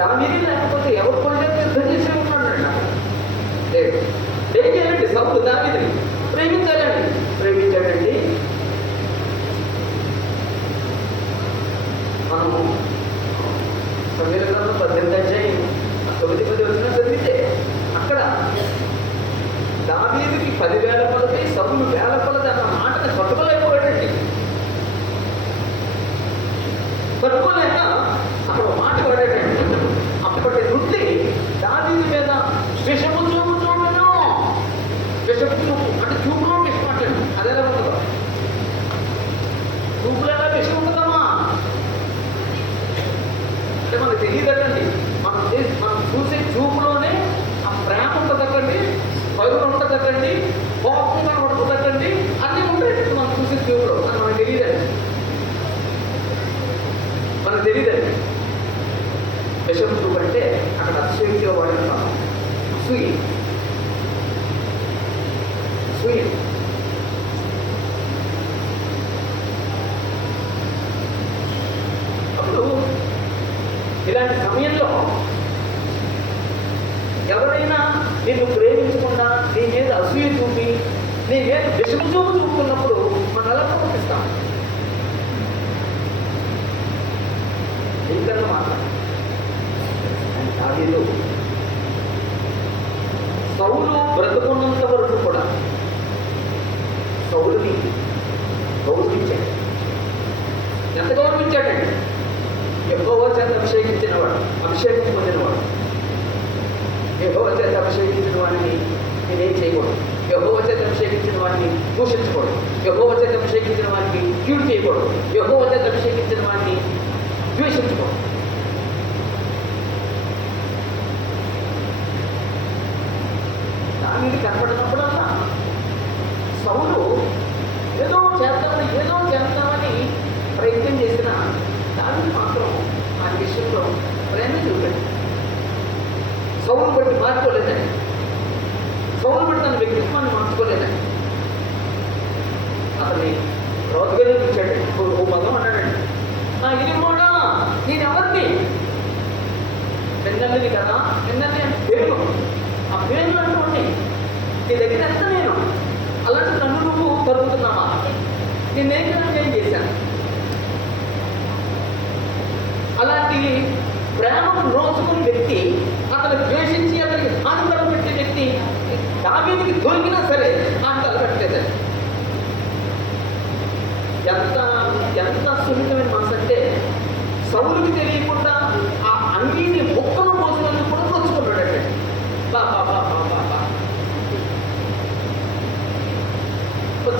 దావీదే లేకపోతే ఎవరు గొలియాతు యుద్ధం చేసే ఉన్నాడండి దేవుడు ఏం చేయాలండి సౌలు దావీదుని ప్రేమించాడండి మనము సమీర గ్రంథం 18 అధ్యాయం 9-10 వచ్చిన చదివితే అక్కడ దావీదుకి 10,000 కొలది సౌలు 1,000 కొలది అన్న మాటని పట్టుకోలేకపోయాడండి పట్టుకోలేక అక్కడ మాట పడాడండి అప్పటి నుండి దావీదు మీద విషము చూపును విషపు చూపు అంటే చూపులో విషం అంటే అదేలా ఉంటుందో చూపులో ఎలా విషం ఉంటుందమ్మా అంటే మనకు తెలియదటండి మనం చూసే చూపులోనే ఆ ప్రేమ ఉంటుందటండి పరుగులు ఉంటుందటండి కోపం కనబడుతుందటండి అన్నీ ఉంటాయి మనం చూసే చూపులో అది మనకు తెలియదండి విషం చూపు అంటే ఇలాంటి సమయంలో ఎవరైనా నిన్ను ప్రేమించకుండా నీ మీద అసూయ చూపి నీ మీద విషము చూపు చూపుతున్నప్పుడు మనం ఎలా ప్రవర్తిస్తాం? ఇంకన్నా మాట్లాడు. దావీదు సౌలు బ్రతుకున్నంత వరకు కూడా సౌలుని గౌరవించాడు. ఎంత గౌరవించాడండి? యెహోవా చేత అభిషేకం పొందినవాడు. యెహోవా చేత అభిషేకించిన వాడిని నేనేం చేయకూడదు. యెహోవా చేత అభిషేకించిన వాడిని దూషించకూడదు. యెహోవా చేత అభిషేకించిన వాడిని కీడు చేయకూడదు. యెహోవా చేత అభిషేకించిన వాడిని ద్వేషించకూడదు. దానికి కనపడినప్పుడల్లా సౌలు ఏదో చేద్దామని ప్రయత్నం చేసిన దానికి మాత్రం ఆ విషయంలో ప్రేమ చూపండి. సౌలు బట్టి మార్చుకోలేదని, సౌలు బట్టి తన వ్యక్తిత్వాన్ని మార్చుకోలేదని అతన్ని రోతగానే చూచాడు. ఓ మగం అన్నాడండి, ఇది కూడా నేనెవరిని? పెన్నల్ని కదా, పెన్నల్ని అంటే పేరు, ఆ పేరు అనుకోండి. నీ దగ్గర ఎంత నేను అలాంటి నన్ను నువ్వు తరుపుతున్నావా? నేనేం చేశాను? అలాంటి ప్రేమకు నోచుకుని వ్యక్తి, అతను ద్వేషించి అతనికి హానికరం పెట్టే వ్యక్తి దావీదుకి దొరికినా సరే హానికరం పెట్టలేదండి. ఎంత సున్నితమైన మనసు అంటే సౌలుకి తెలియకుండా ఆ అంగీని ముక్కను పోసినందుకు కూడా నొచ్చుకున్నాడండి.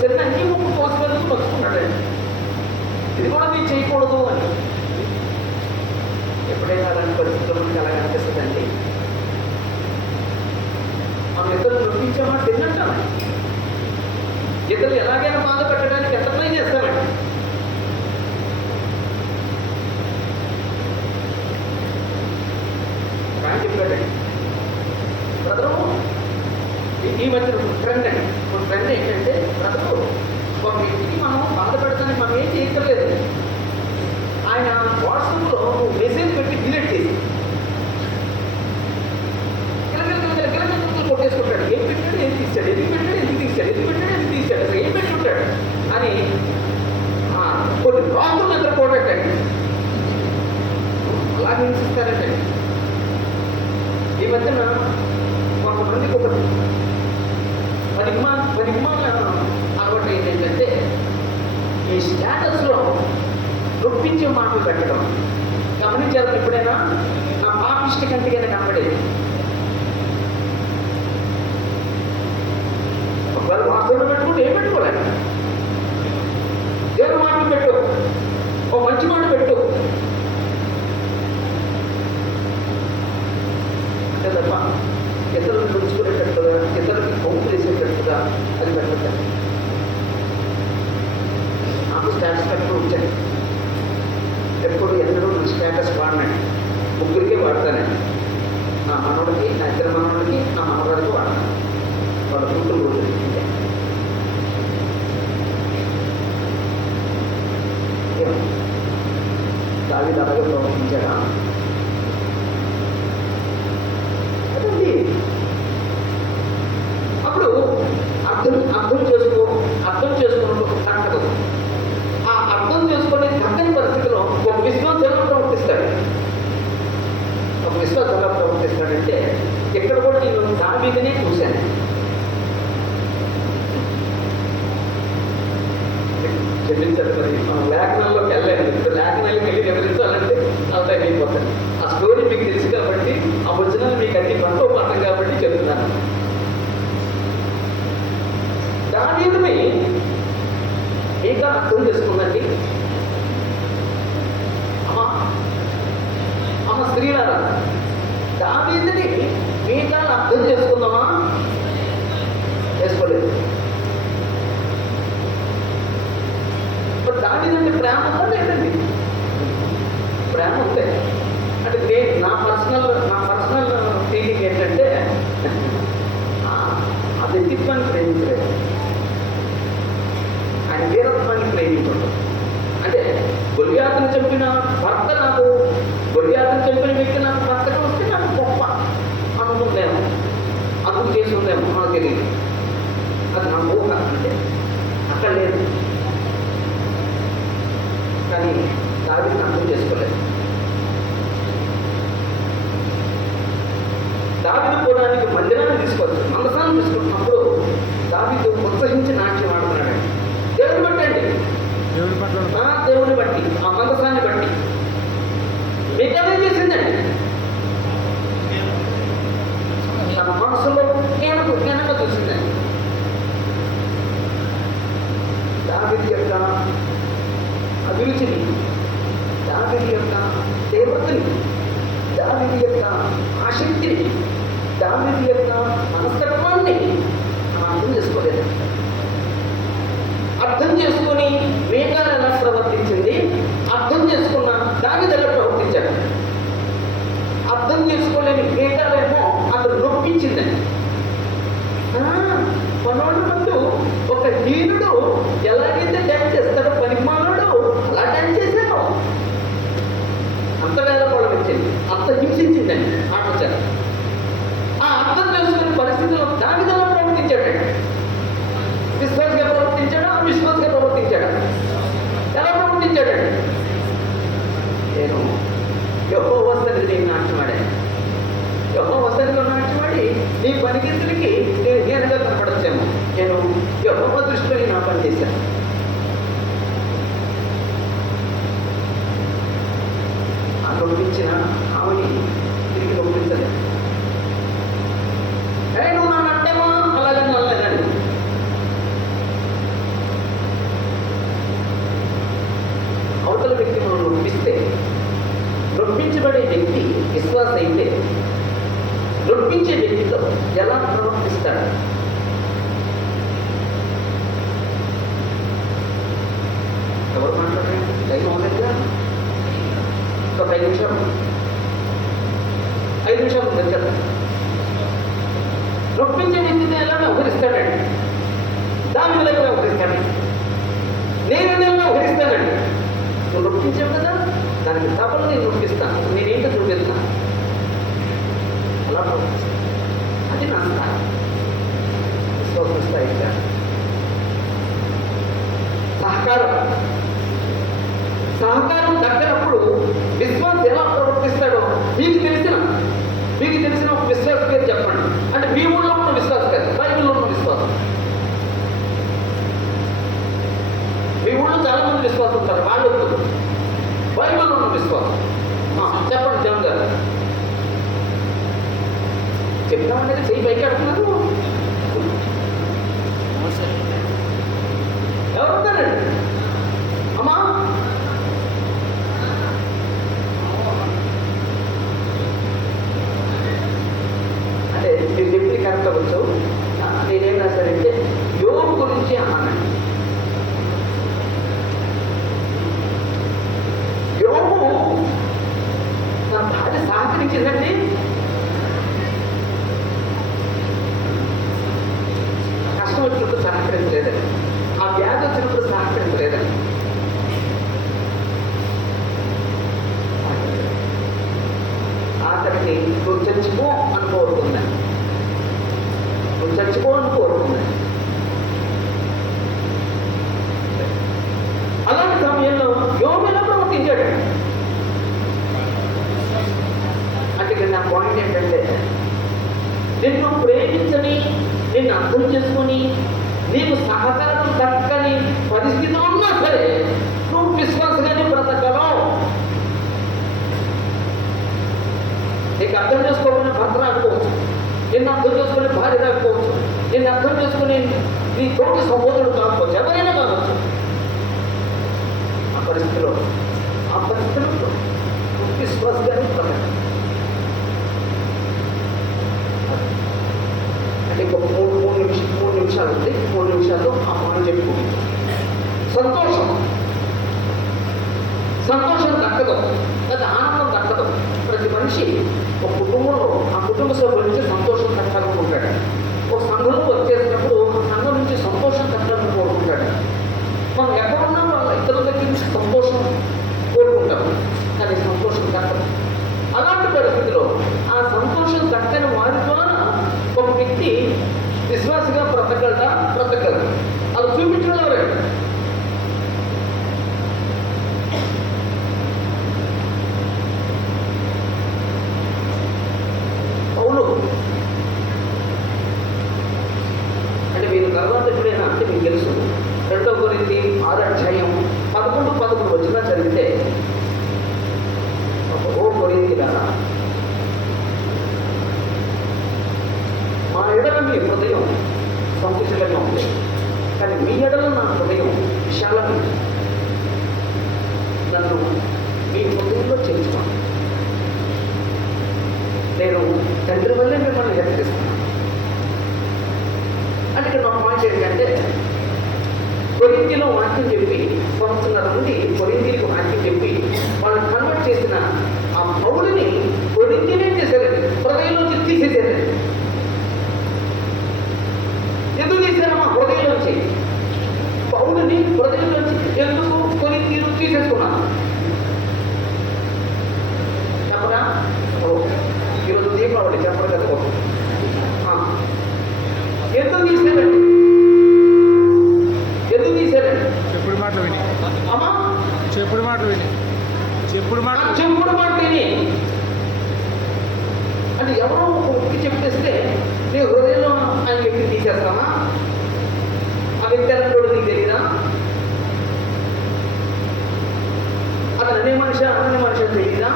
చిన్న అంగీ ముక్కు పోసినందుకు నొచ్చుకున్నాడండి. ఇది కూడా మీరు చేయకూడదు అని. ఎప్పుడైనా అలాంటి పరిస్థితుల్లో మనకి అలాగే అనిపిస్తుందండి. మనం ఇతరులు నొప్పించామా తిన్నట్టామని, ఇతరులు ఎలాగైనా బాధ పెట్టడానికి ఎంత ట్రై చేస్తామండి. చెప్పాడండి బ్రదరు, ఈ మధ్య ట్రెండ్ అండి. ఒక ట్రెండ్ ఏంటంటే బ్రదరు, ఒక వ్యక్తికి మనం బాధ పెడతానికి మనం ఏం చేయక్కర్లేదు. ఆయన వాట్సాప్లో మెసేజ్ పెట్టి డిలీట్ చేసి కొట్టేసుకుంటాడు. ఏం పెట్టాడు, ఏం తీస్తాడు, ఎందుకు పెట్టాడు, ఎందుకు తీస్తాడు, ఎందుకు పెట్టాడు, ఎందుకు తీస్తాడు, అసలు ఏం పెట్టుకుంటాడు అని కొన్ని రాత్రులు నిద్రపోవటండి. అలా హింసిస్తారంటే ఈ మధ్యన కొంతమందికి ఒక పరిమాణ అలవాటు ఏంటంటే ఈ స్టేటస్లో నొప్పించే మాటలు పెట్టడం. గమనించారు ఎప్పుడైనా? నా పాపిష్టి కంటికైనా కనపడేది. ఒకవేళ వార్తలు పెట్టుకుంటే ఏం పెట్టుకోలేదు. దేవుడు మాటలు పెట్టు, ఓ మంచి మాట పెట్టు అంటే తప్ప ఇతరులను పెంచుకునేటట్టుగా, ఇతరులకి కౌంట్ చేసేటట్టుగా అది పెట్టండి. నాకు స్టేటస్ పెట్టుకుని వచ్చాను. ఎప్పుడు ఎన్నడూ నా స్టేటస్ వాడినాడు. ముగ్గురికే వాడతానండి. నా మనవడికి, నా ఇద్దరు మనవడికి, నా మనవరాలకి వాడతాను. వాళ్ళ కూతురు రోజు దావీదు అలాగే ప్రవర్తించాడా? అదండి. అప్పుడు అర్థం చేసుకున్నప్పుడు కరెక్ట్. ఆ అర్థం చేసుకునే చక్కని పరిస్థితిలో ఒక విశ్వాసం ఎలా ప్రవర్తిస్తాడు? ఒక విశ్వాసం ఎలా ప్రవర్తిస్తాడంటే ఇక్కడ కూడా నేను దావీదునే చూశాను. చెల్లించాలి. మరి మనం లేఖనాల్లోకి వెళ్ళలేదు. ఇప్పుడు లేఖనాలకు వెళ్ళి వివరించాలంటే అంత అయిపోతాను. ఆ స్టోరీ మీకు తెలుసు కాబట్టి, ఆ వచనాలు మీకు అన్ని పంటో పడతాం కాబట్టి చెప్తున్నాను. దావీదుని ఇంకా అర్థం చేసుకుందండి. అమ్మ స్త్రీలారా, దావీదుని మీకా అర్థం చేసుకుందామా? చేసుకోలేదు. దావీదంటే ప్రేమ ఉందా లేదండి? ప్రేమ ఉంటే అంటే నేను నా పర్సనల్ ఫీలింగ్ ఏంటంటే ఆ వ్యక్తిత్వాన్ని ప్రేమించలేదు, ఆయన వీరత్వాన్ని ప్రేమించడం. అంటే గొలియాతును చంపిన భర్త నాకు గొలియాతును చనిపోయిన వ్యక్తి నాకు భర్తగా వస్తే నాకు గొప్ప అనుకుందేమో, అందుకు చేసి ఉందేమో నాకు తెలియదు. అది నా ఊహ అంటే అక్కడ లేదు. కానీ దావీదుని అర్థం చేసుకోలేదు. దావీదు పోవడానికి మందిరాన్ని తీసుకోవచ్చు, మందసాన్ని తీసుకుంటున్నప్పుడు దావీదు ఉత్సహించి నాట్యం ఆడుతున్నాడు. దేవుని బట్టి అండి, దేవుని బట్టి, ఆ మందసాన్ని బట్టి. మిగతాదేం చేసిందండి? తన మనసులో జ్ఞానంగా చూసిందండి. దావీదు యొక్క అభిరుచిని, దావీదు యొక్క దేవతని, దావీదు యొక్క ఆసక్తిని, దావీదు యొక్క మనస్తత్వాన్ని అర్థం చేసుకోలేదు. అర్థం చేసుకుని మేఘాలు ఎలా ప్రవర్తించింది, అర్థం చేసుకున్న దావీదు ఎలా ప్రవర్తించాడు. అర్థం చేసుకోలేని మేఘాలేమో అతను నొప్పించిందని. మనోడు ముందు ఒక హీనుడు ఎలాగైతే డ్యాన్స్ చేస్తాడో పనిమానుడు అలా డ్యాన్స్ చేశాను. అంత వేళకోళం వచ్చింది, అంత హింసించిందండి ఆటోచారు. ఆ అర్థం చేసుకునే పరిస్థితుల్లో దావీదు ఎలా ప్రవర్తించాడండి? విశ్వాసగా ప్రవర్తించాడా, అవిశ్వాసగా ప్రవర్తించాడా? ఎలా ప్రవర్తించాడండి? నేను యెహోవా సన్నిధిని నాట్యమాడాను. యెహోవా సన్నిధిలో నాట్యమాడి నీ పనికిందులకి నేను హీనంగా కనపడచ్చాము. నేను యెహోవా దృష్టిలో నా పని చేశాను. ఆ నొప్పించిన ఆమెని తిరిగి నొప్పించలేదు. నువ్వు నన్ను అంటేమా అలాగే నల్లదండి. అవతల వ్యక్తి మనం నొప్పిస్తే, నొప్పించబడే వ్యక్తి విశ్వాస అయితే నొప్పించే వ్యక్తితో ఎలా ప్రవర్తిస్తాడు? ఎవరు మాట్లాడండి? టైం అవుతుందిగా, ఒక 5 నిమిషాలు ఉంది కదా. నొప్పించే వ్యక్తితో ఎలా వ్యవహరిస్తాడండి? దాని మీద వ్యవహరిస్తాడండి. నేను వ్యవహరిస్తానండి. నువ్వు నొప్పించావు కదా, దానికి డబల్ నేను నొప్పిస్తాను, నేనేంటో చూపిస్తాను. అలా ప్రవర్తిస్తాను. అది నా స్థాయి, విశ్వాస స్థాయి. సహకారం దగ్గరప్పుడు విశ్వాసం ఎలా ప్రవర్తిస్తాడో మీకు తెలిసిన ఒక విశ్వాస పేరు చెప్పండి. అంటే మీ ఊళ్ళో ఉన్న విశ్వాసం కాదు, బైబిల్లో ఉన్న విశ్వాసం. మీ ఊళ్ళో చాలా మంది విశ్వాసం ఉంటారు, వాళ్ళు బైబిల్లో ఉన్న విశ్వాసం చెప్పండి. జనం గారు చెప్తామంటే చెయ్యి పైకి అడుగుతున్నారు. ఎవరున్నారండి? అమ్మా అంటే మీరు చెప్పింది కరెక్ట్ అవ్వచ్చు. నేనేం రాశానంటే యోగు గురించి అన్నానండి. యోగు నా భార్య సహకరించిందండి. కష్టం వచ్చినప్పుడు సహకరించలేదండి, ఆ వ్యాధి వచ్చినప్పుడు సహకరించలేదండి. ఆఖరికి నువ్వు చచ్చిపో అని కోరుకుందని, నువ్వు చచ్చిపో అని కోరుకుందని. అలాంటి సమయంలో యోగు ఎలా ప్రవర్తించాడు అంటే నా పాయింట్ ఏంటంటే, నిన్ను ప్రేమించని, నిన్ను అర్థం చేసుకొని నీకు సహకారం దక్కని పరిస్థితులు ఉన్నా సరే నువ్వు విశ్వాసంగానే బ్రతకగలవు. నీకు అర్థం చేసుకోవాలని భర్త రాకపోవచ్చు, నిన్ను అర్థం చేసుకునే భార్య రాకపోవచ్చు, నిన్ను అర్థం చేసుకుని నీ తోటి సహోదరుడు కాకపోవచ్చు, ఎవరైనా కావచ్చు. ఆ పరిస్థితిలో నువ్వు విశ్వాసంగానే బ్రతకాలి. అంటే ఇంకొక మూడు నిమిషాలు ఉంది. 3 నిమిషాల్లో ఆ మాట చెప్పుకుంటాం. సంతోషం దక్కదు, లేదా ఆనందం దక్కదు. ప్రతి మనిషి ఒక కుటుంబంలో ఆ కుటుంబ సభ్యుల నుంచి సంతోషం దక్కాలనుకుంటాడు. ఒక సంఘంలో వచ్చేసినప్పుడు ఆ సంఘం నుంచి సంతోషం దక్కాలని కోరుకుంటాడు. మనం ఎక్కడున్నా వాళ్ళ ఇతరుల దగ్గర నుంచి సంతోషం కోరుకుంటాం, కానీ సంతోషం దక్కదు. అలా నుండి కొరింథీయులకు వాక్యం చెప్పి వాళ్ళని కన్వర్ట్ చేసిన ఆ పౌలుని కొరింథీయులు ఏం చేశారండి, హృదయంలోంచి తీసేశారండి. ఎందుకు తీశారమ్మా హృదయంలోంచి? పౌలుని హృదయంలోంచి ఎందుకు కొరింథీయులు తీసేసుకున్నారు చెప్పరా? ఈరోజు దీపావళి చెప్పరు కదా. ఎందుకు తీసారండి? ఎందుకు తీసారండి? చెప్పుడు మాటలు విని అమ్మా చెప్పుడు మాటలు విని చెప్పుడు ఆ మాటలు చెప్పుడు మాట విని అంటే ఎవరో ఒకటి చెప్పేస్తే నీ హృదయంలో ఆయన వ్యక్తిని తీసేస్తామా? ఆ వ్యక్తి ఎలాంటి నీకు తెలియదా? అతను అనే మనిషి తెలియదా?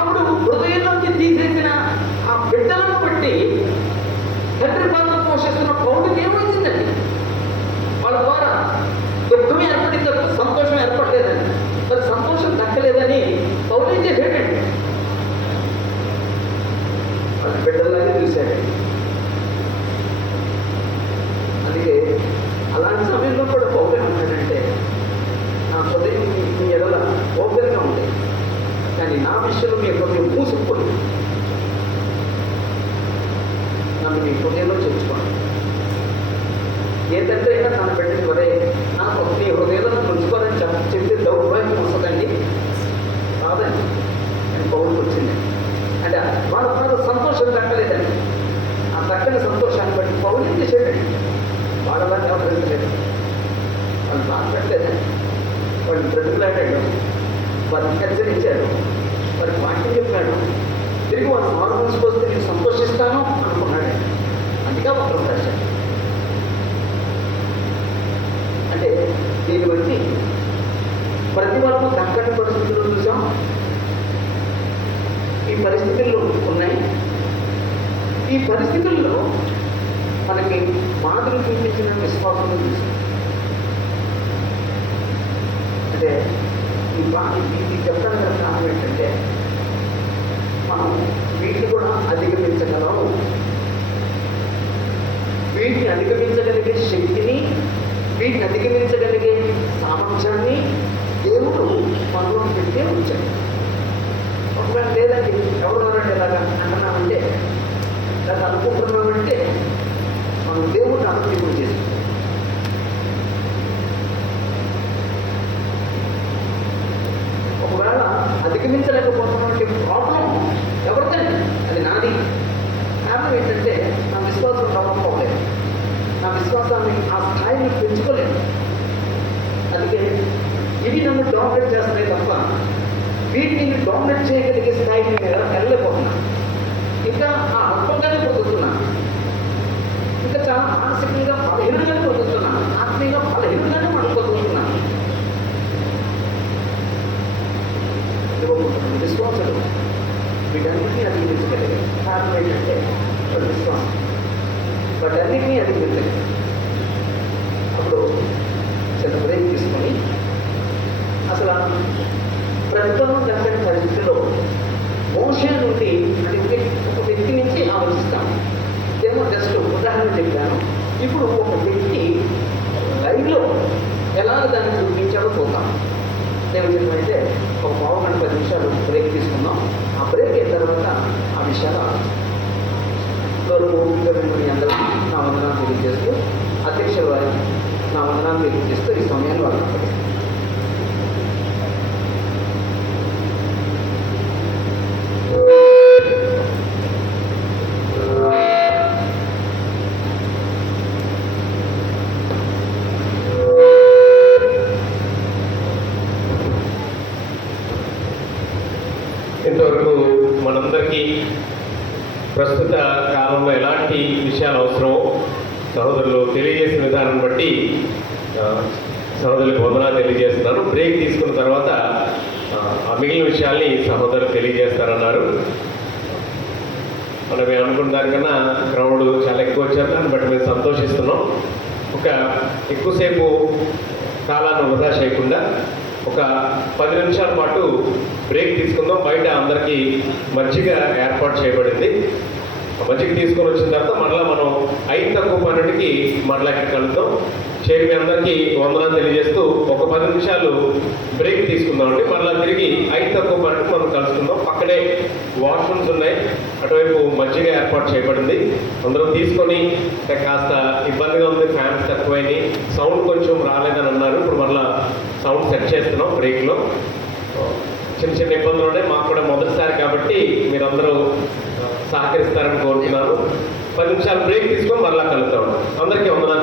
అప్పుడు హృదయంలోంచి తీసేసిన ఆ బిడ్డలను బట్టి తండ్రి పాత్ర పోషిస్తున్న పౌరుడికి ఏమైందండి? వాళ్ళ ద్వారా దుఃఖం ఏర్పడింది తప్ప సంతోషం ఏర్పడలేదండి. మరి సంతోషం దక్కలేదని పౌరులు ఏం చేశాడండి? వాళ్ళ బిడ్డలాగే చూశాడండి. అందుకే అలాంటి సమయంలో కూడా పౌరులు ఏమంటాడంటే, నా హృదయం మీ ఎడల ఓపెన్గా ఉంది, కానీ నా విషయంలో మీ హృదయం మూసుకుపోయి నన్ను మీ హృదయంలో చేర్చుకోండి. ఏ తండ్రి అయినా తన బిడ్డని వరే నాకు మీ హృదయంలో నన్ను ఉంచుకోవాలని చెప్తే దౌర్భాగ్యం వస్తుందండి, కాదండి. నేను పౌరులకు వచ్చింది అంటే వాళ్ళ సంతోషం దక్కలేదండి. ఆ దక్కని సంతోషాన్ని బట్టి పౌరులు ఏం చేసేటండి? వాళ్ళని ఎవరు వాళ్ళు మాట్లాడలేదండి. వాళ్ళు బ్రతుకులాడాడు, వారిని హెచ్చరించాడు, వారికి వాక్యం చెప్పాడు. తిరిగి వాళ్ళ నార్మల్స్కి వస్తే నేను సంతోషిస్తాను అనుకున్నాడు. అందుకే ఉత్తరం రాశాడు. అంటే దీన్ని బట్టి ప్రతి వాళ్ళకు దక్కని పరిస్థితులు చూసాం. ఈ పరిస్థితుల్లో ఉన్నాయి. ఈ పరిస్థితుల్లో మనకి మాదిరి చూపించిన విశ్వాసం చూసాం. అంటే ఇది చెప్పడానికి గల కారణం ఏంటంటే, మనం వీటిని కూడా అధిగమించగలం. వీటిని అధిగమించగలిగే శక్తిని, వీటిని అధిగమించగలిగే సామర్థ్యాన్ని దేవుడు మనలో పెట్టే ఉంచాడు. ఒకవేళ లేదండి ఎవరున్నారంటే ఇలాగా అంటున్నామంటే, ఇలా అనుకుంటున్నామంటే మనం దేవుడిని అనుభవం చేస్తాం. ఒకవేళ అధిగమించలేకపోతున్నటువంటి ప్రాబ్లం ఎవరిదండి? అది నాది. కారణం ఏంటంటే నా విశ్వాసం డెవలప్ అవ్వలేదు, నా విశ్వాసాన్ని ఆ స్థాయిని పెంచుకోలేదు. అందుకే ఇవి నన్ను డామినేట్ చేస్తున్నాయి తప్ప వీటిని డామినేట్ చేయగలిగే స్థాయికి నేను వెళ్ళలేకపోతున్నా. ఇంకా ఆ అల్పంగానే పొందుతున్నా, ఇంకా చాలా మానసికంగా బలహీనంగానే పొందుతున్నా, ఆత్మీయంగా బలహీనంగానే మనం పొందుతున్నాను. విశ్వాసులు వీటన్నిటినీ అధిగమించగలిగారు. కారణం ఏంటంటే వాటి విశ్వాసం. వాటన్నిటినీ అధిగమించగలిగారు. అప్పుడు చిన్న బ్రేక్ తీసుకొని అసలు ప్రతిఫలం దక్కని పరిస్థితిలో మోషే నుండి అంటే ఒక వ్యక్తి నుంచి ఆలోచిస్తాం. ఏమో జస్ట్ ఉదాహరణ చెప్పాను. ఇప్పుడు ఒక వ్యక్తి లైవ్లో ఎలా దాన్ని చూపించాలో చూద్దాం. ఏమైతే ఒక 10 నిమిషాలు బ్రేక్ తీసుకుందాం. ఆ బ్రేక్ అయిన తర్వాత ఆ విషయాలు అందరూ నా వందనాలు తెలియజేస్తూ, అధ్యక్షుల వారి నా వందనాలు తెలియజేస్తూ ఈ సమయాన్ని వాళ్ళు ఇంతవరకు మనందరికీ ప్రస్తుత కాలంలో ఎలాంటి విషయాలు అవసరమో సహోదరులు తెలియజేసిన విధానం బట్టి సహోదరులకు వందనాలు తెలియజేస్తున్నాను. బ్రేక్ తీసుకున్న తర్వాత ఆ మిగిలిన విషయాల్ని సహోదరులు తెలియజేస్తారన్నారు. మనం అనుకున్న దానికన్నా క్రౌడ్ చాలా ఎక్కువ వచ్చారు. దాన్ని బట్టి మేము సంతోషిస్తున్నాం. ఒక ఎక్కువసేపు కాలాన్ని వృధా చేయకుండా ఒక 10 నిమిషాల పాటు బ్రేక్ తీసుకుందాం. బయట అందరికీ మజ్జిగ ఏర్పాటు చేయబడింది. మజ్జిగ తీసుకొని వచ్చిన తర్వాత మరలా మనం 5 తక్కువ 12కి మరలా కలుద్దాం. చేరి మీ అందరికీ వందనాలు తెలియజేస్తూ ఒక 10 నిమిషాలు బ్రేక్ తీసుకుందామండి. మళ్ళీ తిరిగి 5:10 మనం కలుసుకుందాం. పక్కనే వాష్రూమ్స్ ఉన్నాయి, అటువైపు మజ్జిగ ఏర్పాటు చేయబడింది. అందరం తీసుకొని కాస్త ఇబ్బందిగా ఉంది, ఫ్యాన్స్ తక్కువైనాయి, సౌండ్ కొంచెం రాలేదని అన్నారు. ఇప్పుడు మళ్ళీ సౌండ్ సెట్ చేస్తున్నాం బ్రేక్లో. చిన్న చిన్న ఇబ్బందులు ఉన్నాయి, మాకు కూడా మొదటిసారి కాబట్టి మీరందరూ సహకరిస్తారని కోరుతున్నాను. 10 నిమిషాలు బ్రేక్ తీసుకొని మళ్ళీ కలుద్దాం. అందరికీ వందనాలు.